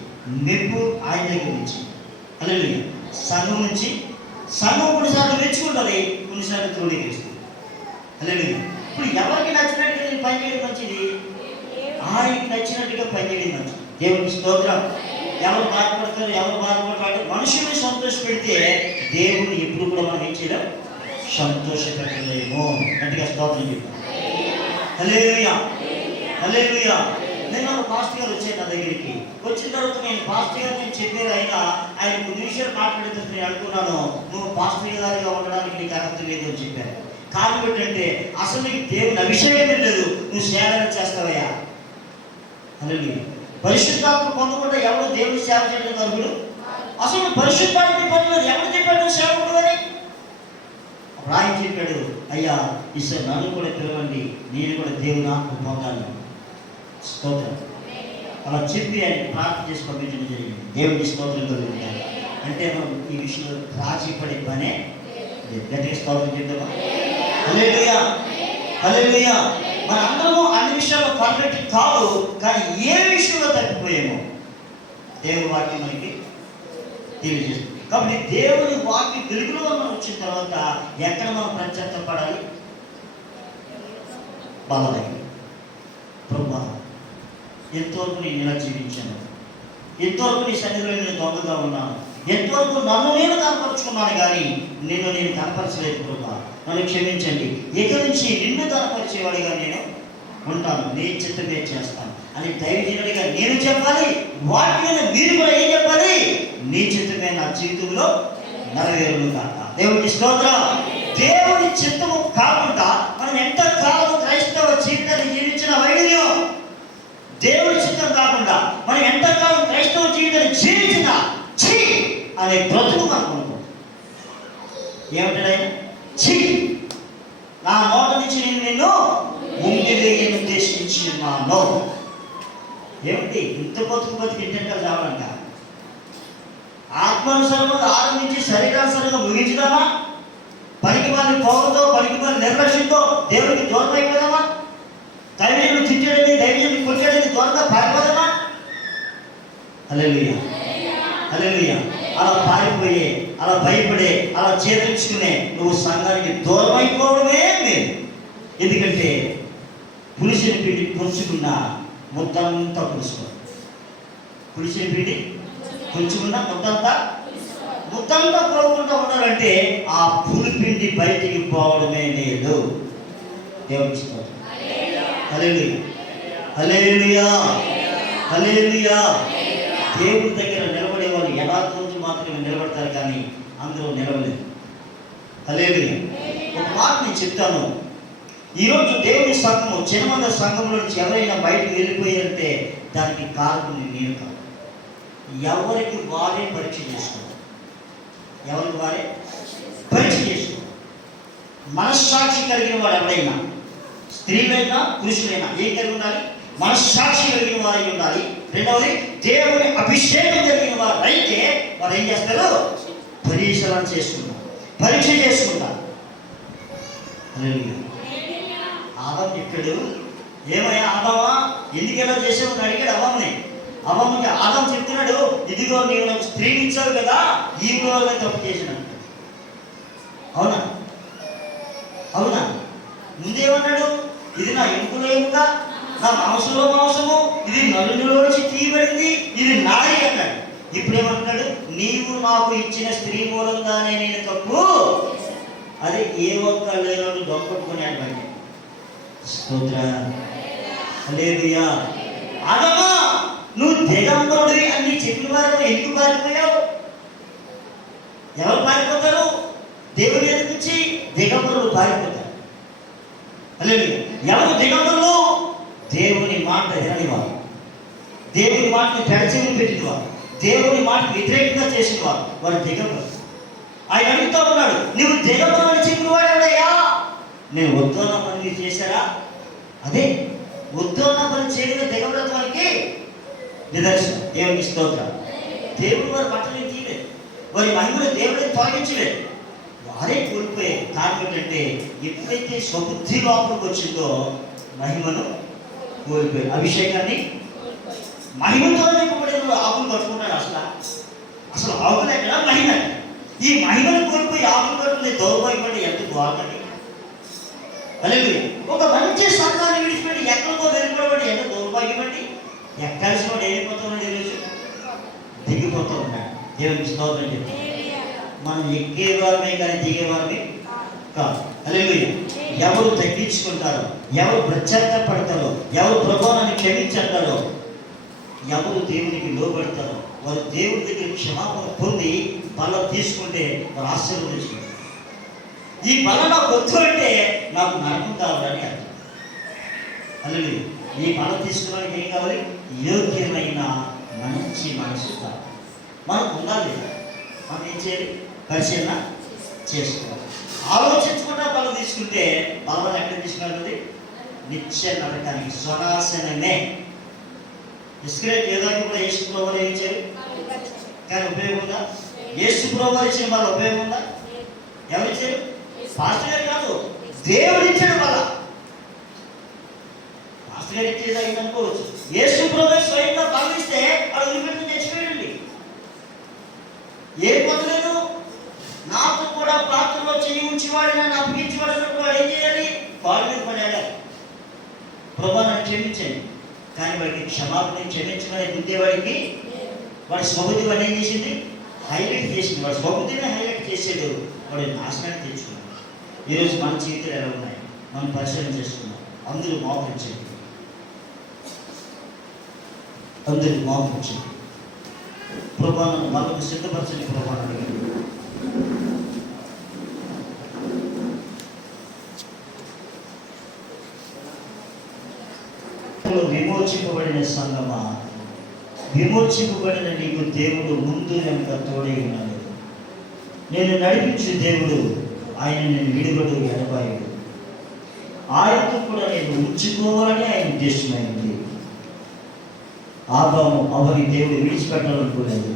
మెప్పు ఆయన దగ్గర నుంచి. హల్లెలూయా. సంఘం నుంచి, సంఘం కొన్నిసార్లు మెచ్చుకుంటుంది, కొన్నిసార్లు త్రోడేస్తుంది. హల్లెలూయా. ఇప్పుడు ఎవరికి నచ్చినట్టుగా నేను పనిచేయడం మంచిది? ఆయనకి నచ్చినట్టుగా పనిచేయడం మంచిది. దేవునికి స్తోత్రం. ఎవరు బాధపడతారు, ఎవరు బాధపడతారు? మనుషుల్ని సంతోష పెడితే దేవుడిని ఎప్పుడు కూడా మనం ఏం చేయలేం, సంతోష పెట్టలేము. గట్టిగా స్తోత్రం చెప్పాం. హల్లెలూయా, హల్లెలూయా. నేను ఒక పాస్టర్ గారు వచ్చాను నా దగ్గరికి. వచ్చిన తర్వాత నేను పాస్టర్ గారు నేను చెప్పేది ఆయన కొన్ని విషయాలు మాట్లాడుతుంది. నేను అనుకున్నాను, నువ్వు పాస్టర్ గారిగా ఉండడానికి నీకు అర్హత లేదు అని చెప్పాను. కారణం ఏంటంటే అసలు నీకు దేవుని అభిషేకమే లేదు, నువ్వు సేవ చేస్తావయ్యా. హల్లెలూయా. పరిశుద్ధాత్మ పొందకుండా ఎవరు దేవుని సేవ చేయడం అర్హుడు? అసలు పరిశుద్ధాత్మ పొందలేదు. ఎవరు చెప్పాడు నువ్వు సేవకుడు అని? ఆయన చెప్పాడు, అయ్యా ఈసారి నన్ను కూడా పిలవండి, నేను కూడా దేవుని ఆత్మ పొందాను. స్తోత్రం. అలా చెప్పి ఆయన ప్రార్థన చేసి పంపించడం జరిగింది. దేవుని స్తోత్రం కలుగుతుంది. అంటే మనం ఈ విషయంలో రాజీ పడే పనే గట్టిగా స్తోత్రం చెప్తామా? హల్లెలూయా, హల్లెలూయా. మన అందరము అన్ని విషయాల్లో పర్ఫెక్ట్ కాదు, కానీ ఏ విషయంలో తప్పిపోయామో దేవుని వాక్యం మనకి తెలియజేస్తుంది. కాబట్టి దేవుని వాక్యం వెలుగులో మనం వచ్చిన తర్వాత ఎక్కడ మనం పశ్చాత్తాపడాలి? బాధలకి. ప్రభువా, ఎంతవరకు నేను ఇలా జీవించాను, ఎంతవరకు నీ సన్నిధిలో నేను దొంగగా ఉన్నాను, ఎంతవరకు నన్ను నేను కనపరుచుకున్నాను కానీ నిన్ను నేను కనపరచలేదు ప్రభువా, నన్ను క్షమించండి. ఇక నుంచి నిన్ను కనపరిచేవాడిగా నేను ఉంటాను, నీ చిత్తమే చేస్తాను అని దైవజనుడిగా నేను చెప్పాలి. వాక్యాన్ని మీరు కూడా ఏం చెప్పాలి? నీ చిత్తమే నా జీవితంలో నెరవేరును కాక. దేవుడి స్తోత్రం. దేవుడి చిత్తము కాకుండా మనం ఎంత కాలం క్రైస్తవ జీవితాన్ని జీవించిన వైద్యం, దేవుడి చిత్తం కాకుండా మనం ఎంతకాలం క్రైస్తవ జీవితాన్ని జీవించిన ఛీ అనే బ్రతుకు మనకు ఉంటుంది. ఏమంటాడు ఆయన? ఛీ, నా నోట నుంచి నేను నిన్ను ఉండివేయని ఉద్దేశించున్నాను. ఏమిటి ఇంత బతుకు ఇంటంటే చావాలంట? ఆత్మానుసారంగా ఆరంభించి శరీరానుసారంగా ముగించుదామా? పనికి వాళ్ళ పోవతో, పనికి వాళ్ళ నిర్లక్ష్యంతో దేవుడికి దూరం అయిపోదామా? దైవజనుడు తిట్టేది త్వరగా పారిపోదామా? హల్లెలూయా, హల్లెలూయా. అలా పారిపోయే, అలా భయపడే, అలా చేపించుకునే నువ్వు సంఘానికి దూరం అయిపోవడమే మేలు. ఎందుకంటే పులిసిన పిండి కొంచుకున్న ముద్దంతా పులుసుకో. పులిసిన పిండి కొంచుకున్న ముద్దంతా పోకుండా ఉండాలంటే ఆ పులిపిండి బయటికి పోవడమే లేదు. దేవునికి స్తోత్రం. హల్లెలూయా, హల్లెలూయా, హల్లెలూయా. దేవుడి దగ్గర నిలబడే వాళ్ళు యథార్థవంతులు మాత్రమే నిలబడతారు, కానీ అందరూ నిలవలేదు. హల్లెలూయా. ఒక మాట నేను చెప్తాను. ఈరోజు దేవుని సంఘము, చిన్నమంద సంఘంలో నుంచి ఎవరైనా బయటకు వెళ్ళిపోయారంటే దానికి కారణం నేను కాదు. ఎవరికి వారే పరీక్ష చేసుకోవాలి. ఎవరికి వారే పరీక్ష చేసుకోవాలి. మనస్సాక్షి కలిగిన వాడు ఎవరైనా, స్త్రీలైనా పురుషులైనా ఏం కలిగి ఉండాలి? మనస్సాక్షి కలిగిన వారై ఉండాలి. రెండవది, దేవుని అభిషేకం కలిగిన వారు అయితే వారు ఏం చేస్తారు? పరిశీలన చేసుకుంటారు, పరీక్ష చేసుకుంటారు. ఆదాం చెప్పాడు, ఏమయ్యా ఆదామా ఎందుకు ఎలా చేసావు అడిగాడు అవ్వమ్మని. అవ్వమ్మకి ఆదాం చెప్తున్నాడు, ఇదిగో నీవు నాకు స్త్రీని ఇచ్చావు కదా, ఈ రోజునే తప్పు చేసినాడు. అవునా అవునా? ముందేమన్నాడు? ఇది నా ఎముకలో ఎముక, నా మాంసంలో మాంసము, ఇది నలుగులోంచి తీయబడింది, ఇది నాది అన్నాడు. ఇప్పుడేమంటున్నాడు? నీవు నాకు ఇచ్చిన స్త్రీ మూలంగానే నేను తప్పు. అది ఏ ఒక్క లేనోడు దొంగొట్టుకుని అన్నాడు. స్తోత్రం, హల్లెలూయా. ఆదామా, నువ్వు దిగంబరుడి అని చెప్పిన వారు ఎందుకు పారిపోయావు? ఎవరు పారిపోతారు? దేవుని ఎదురు నుంచి దిగంబరులు పారిపోతారు. హల్లెలూయా. ఎవరు దిగంబరులు? దేవుని మాట విననివారు, దేవుని మాటని పెడచెవిని పెట్టినవారు, దేవుని మాటకు వ్యతిరేకంగా చేసిన వారు, వాడు దిగంబరులు. ఆయన అడుగుతూ ఉన్నాడు, నువ్వు దిగంబరులు అని చెప్పిన వాడు ఎవడయ్యా? నేను వద్దన్న పని చేశారా? అదే వద్దన్న పని చేయడం దిగంబరత్వానికి నిదర్శనం. దేవునికి స్తోత్రం. దేవుడు వారి బట్టలు తీయలేదు, వారి మహిమను దేవుడిని తొలగించలేదు, వారే కోల్పోయారు. కారణం ఏంటంటే ఎప్పుడైతే స్వబుద్ధి లోపలికి వచ్చిందో మహిమను కోల్పోయారు. అభిషేకాన్ని మహిమతో నింపబడిన ఆకులు కట్టుకుంటాడు. అసలు ఆకులు ఎక్కడ, మహిమ. ఈ మహిమను కోల్పోయి ఆకులు కట్టుకునే దౌర్భాగ్యపడి ఎంత బాగుంది. అలాగే ఒక మంచి సంఘాన్ని విడిచిపెట్టి ఎక్కడికో వెళ్ళిపోవడం ఎంత దౌర్భాగ్యపడి. ఎక్కాల్సిన వాడు ఏమైపోతున్నాడు? ఈరోజు దిగిపోతూ ఉన్నాడు. దేవునికి స్తోత్రం చెప్పి మనం ఎక్కేవారమే కానీ దిగేవారమే కాదు. హల్లెలూయా. ఎవరు తగ్గించుకుంటారో, ఎవరు ప్రత్యేకపడతారో, ఎవరు ప్రభువుని క్షమించారో, ఎవరు దేవునికి లోబడతారో వారు దేవుడి దగ్గర క్షమాపణ పొంది బలం తీసుకుంటే వారు ఆశీర్వదించుకుంటారు. ఈ బలం నాకు వద్దు అంటే నాకు నరకం కావాలని అర్థం. హల్లెలూయా. ఈ బలం తీసుకోవడానికి ఏం కావాలి? యోగ్యమైన మంచి మనసు కావాలి. మనకు ఉండాలి. మనం ఏం చేయాలి? పరిశీలన చేసుకోవాలి. ఆలోచించకుండా బలం తీసుకుంటే బలం ఎక్కడ తీసుకున్నది? నిత్య నరకానికి, స్వనాశనమే. ఇస్రాయేల్ ఏదో కూడా యేసు ప్రభువు ఏం చేయాలి? కానీ ఉపయోగం ఉందా? యేసు ప్రభువు ఇచ్చిన వాళ్ళ ఉపయోగం ఉందా? ఎవరు ఇచ్చారు? పాస్టర్ గారు కాదు, దేవుడు ఇచ్చాడు. వాళ్ళ పాస్టర్ గారు ఇచ్చేది అయింది అనుకోవచ్చు. యేసు ప్రభువు స్వయంగా బలం ఇస్తే అది వదిలిపెట్టి తెచ్చిపోయండి. ఏ పొందలేదు. నాకు కూడా ప్రార్థనలో చెయ్యి ఉంచేవాడు, నన్ను అప్పగించేవాడు అన్నప్పుడు వాడు ఏం చేయాలి? వాడి మీద పడాలి. ప్రభువా నన్ను క్షమించండి. కానీ వాడికి క్షమాపణ క్షమించమని గుద్దేవాడికి వాడి స్వబుద్ధి వాడు ఏం చేసింది? హైలైట్ చేసింది. వాడు స్వబుద్ధిని హైలైట్ చేసాడు, వాడు నాశనాన్ని తెచ్చుకున్నాడు. ఈరోజు మన జీవితాలు ఎలా ఉన్నాయి మనం పరిశీలన చేసుకున్నాం. అందరూ మోకరించండి, అందరూ మోకరించండి. ప్రభావం మనకు సిద్ధపరచని ప్రభావం అడిగాడు. విమోచింపబడిన సంగమా, విమోచింపబడిన నీకు దేవుడు ముందు వెనుక తోడై ఉన్నాడు. నేను నడిపించే దేవుడు, ఆయన నేను విడుబడు ఎడబాయుడు. ఆయనతో కూడా నేను ఉంచుకోవాలని ఆయన ఉద్దేశమైంది. ఆదాము అవని దేవుడు విడిచిపెట్టాలనుకోలేదు.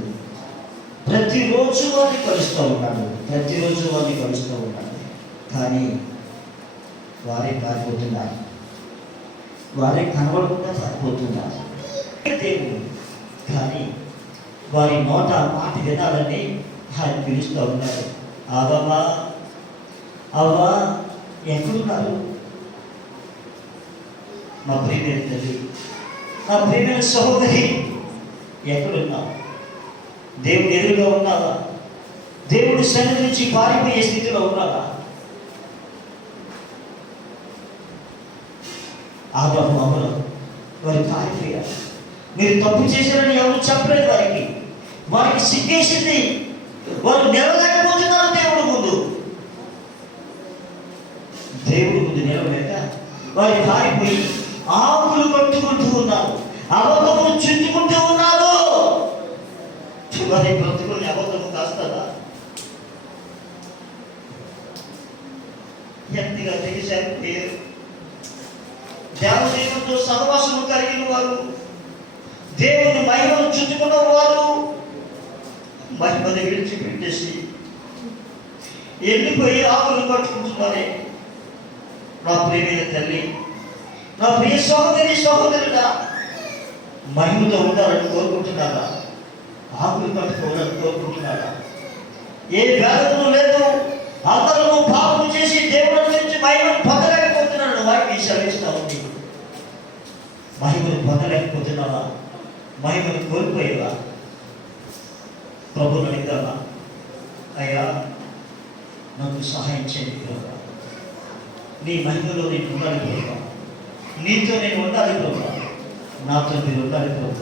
ప్రతిరోజు వారిని కలుస్తూ ఉన్నాడు, ప్రతిరోజు వారిని కలుస్తూ ఉన్నాడు. కానీ వారే పారిపోతున్నారు, వారే కనబడకుండా పారిపోతున్నారు. దేవుడు. కానీ వారి నోట మాట వినాలని ఆయన పిలుస్తూ ఉన్నారు. అవ్వా అవ్వా ఎక్కడున్నారు? మా ప్రియమైన తల్లి, నా ప్రియమైన సహోదరి ఎక్కడున్నావు? దేవుడు ఎదురుగా ఉన్నావా? దేవుడి సన్నిధి నుంచి పారిపోయే స్థితిలో ఉన్నావా? అబ్రహాము అమలు వారు పారిపోయారు. మీరు తప్పు చేశారని ఎవరు చెప్పలేదు వారికి సిగ్గేసింది. వారు నిలవలేకపోతున్నారు దేవుడు ముందు నిలవలేక వారి పారిపోయి ఆకులు కట్టుకుంటూ ఉన్నారు, అబద్ధము చుట్టుకుంటూ ఉన్నారు. వారి బ్రతుకుల్ని అబద్ధము కాస్తారా? ఎంతగా తెగిశారు పేరు. దేవదేవుడితో సహవాసము కలిగిన వారు, దేవుని మహిమను చుట్టుకున్న వారు మహిమను విడిచిపెట్టేసి ఎండిపోయి ఆకులు పట్టుకుంటున్నారే. నా ప్రియమైన తల్లి, నా ప్రియ సహోదరి సహోదరుడా, మహిమతో ఉండాలని కోరుకుంటున్నారా? ఆకులు పట్టుకోవాలని కోరుకుంటున్నారా? ఏ భేదము లేదు. అందరూ పాపం చేసి దేవుడి నుంచి మహిమను పొందలేకపోతున్నాడు. వాటిని సెలవిస్తూ ఉంది. మహిమను పొందలేకపోతున్నావా? మహిమను కోల్పోయేవా? ప్రభువుని అడిగావా? అయ్యా నాకు సహాయం చేయండి ప్రభు, నీ మహిమలో నేను ఉండాలి ప్రభు, నీతో నేను ఉండాలి ప్రభు, నాతో మీరు ఉండాలి ప్రభు.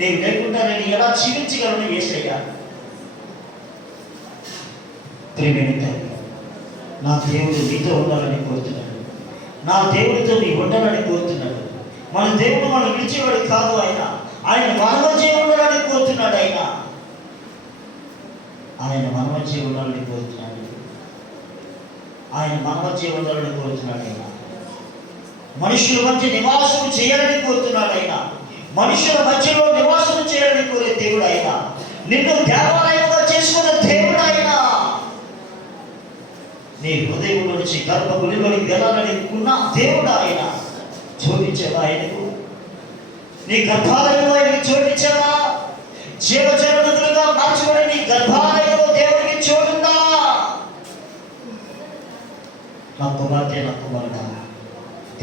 నేను లేకుండా నేను ఎలా జీవించగలను యేసయ్యా? ప్రియమైన నా దేవుడు నీతో ఉండాలని కోరుతున్నాడు. నా దేవుడితో నీ ఉండాలని కోరుతున్నాడు. మన దేవుడు మనం విడిచేవాడు కాదు. ఆయన మన మధ్య ఉండాలని కోరుతున్నాడు. ఆయన మన మధ్య ఉండాలని కోరుతున్నాడు. ఆయన మన మధ్య ఉండాలని కోరుతున్నాడు. మనుషుల మధ్య నివాసం చేయాలని కోరుతున్నాడు. మనుషుల మధ్యలో నివాసం చేయాలని కోరే దేవుడు. నిన్ను దేవాలయంగా చేసుకున్న దేవుడు. నీ హృదయంలో నుంచి గర్భగుడిలోకి వెళ్ళాలని ఉన్న దేవుడు. చోటించావా ఆయనకు? నీ గర్భాలయంలో ఆయనకి చోటించావా? జీవజనదులుగా మార్చబడి నీ గర్భాలయంలో దేవుడికి చోటుందా? నా కుమార్తె, నా కుమారుడా,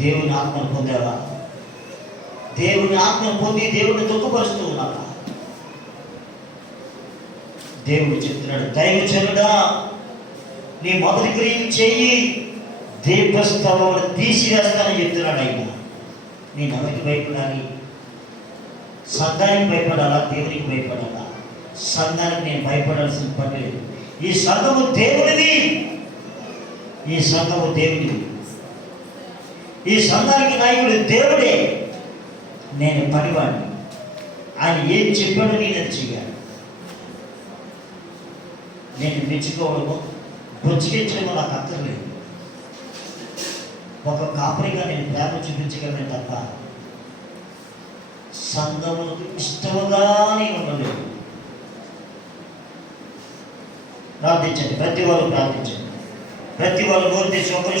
దేవుని ఆత్మను పొందావా? దేవుని ఆత్మను పొంది దేవుడిని దుఃఖపరుస్తూ ఉన్నావా? దేవుడు చెప్తున్నాడు, దైవజనుడా నీ మొదటి క్రియలు చేయి, దీపస్తంభం తీసివేస్తానని చెప్తున్నాడు. నేను ఎవరికి భయపడాలి? సంఘానికి భయపడాలా? దేవునికి భయపడాలా? సంఘానికి నేను భయపడాల్సిన పని లేదు. ఈ సంఘము దేవుడిది. ఈ సంఘము దేవుడిది. ఈ సంఘానికి నాయకుడు దేవుడే. నేను పనివాడిని. ఆయన ఏం చెప్పాడో నేను అది చేయాలి. నేను మెచ్చుకోవడము, బొచ్చిగించడమో నాకు అక్కర్లేదు. ఒక కాపరిగా నేను ప్రేమ చూపించగలనే తప్ప సంఘములకు ఇష్టముగానే ఉండలేదు. ప్రార్థించండి, ప్రతి వారు ప్రార్థించండి. ప్రతి వారు నోరు తెచ్చి ఒకరు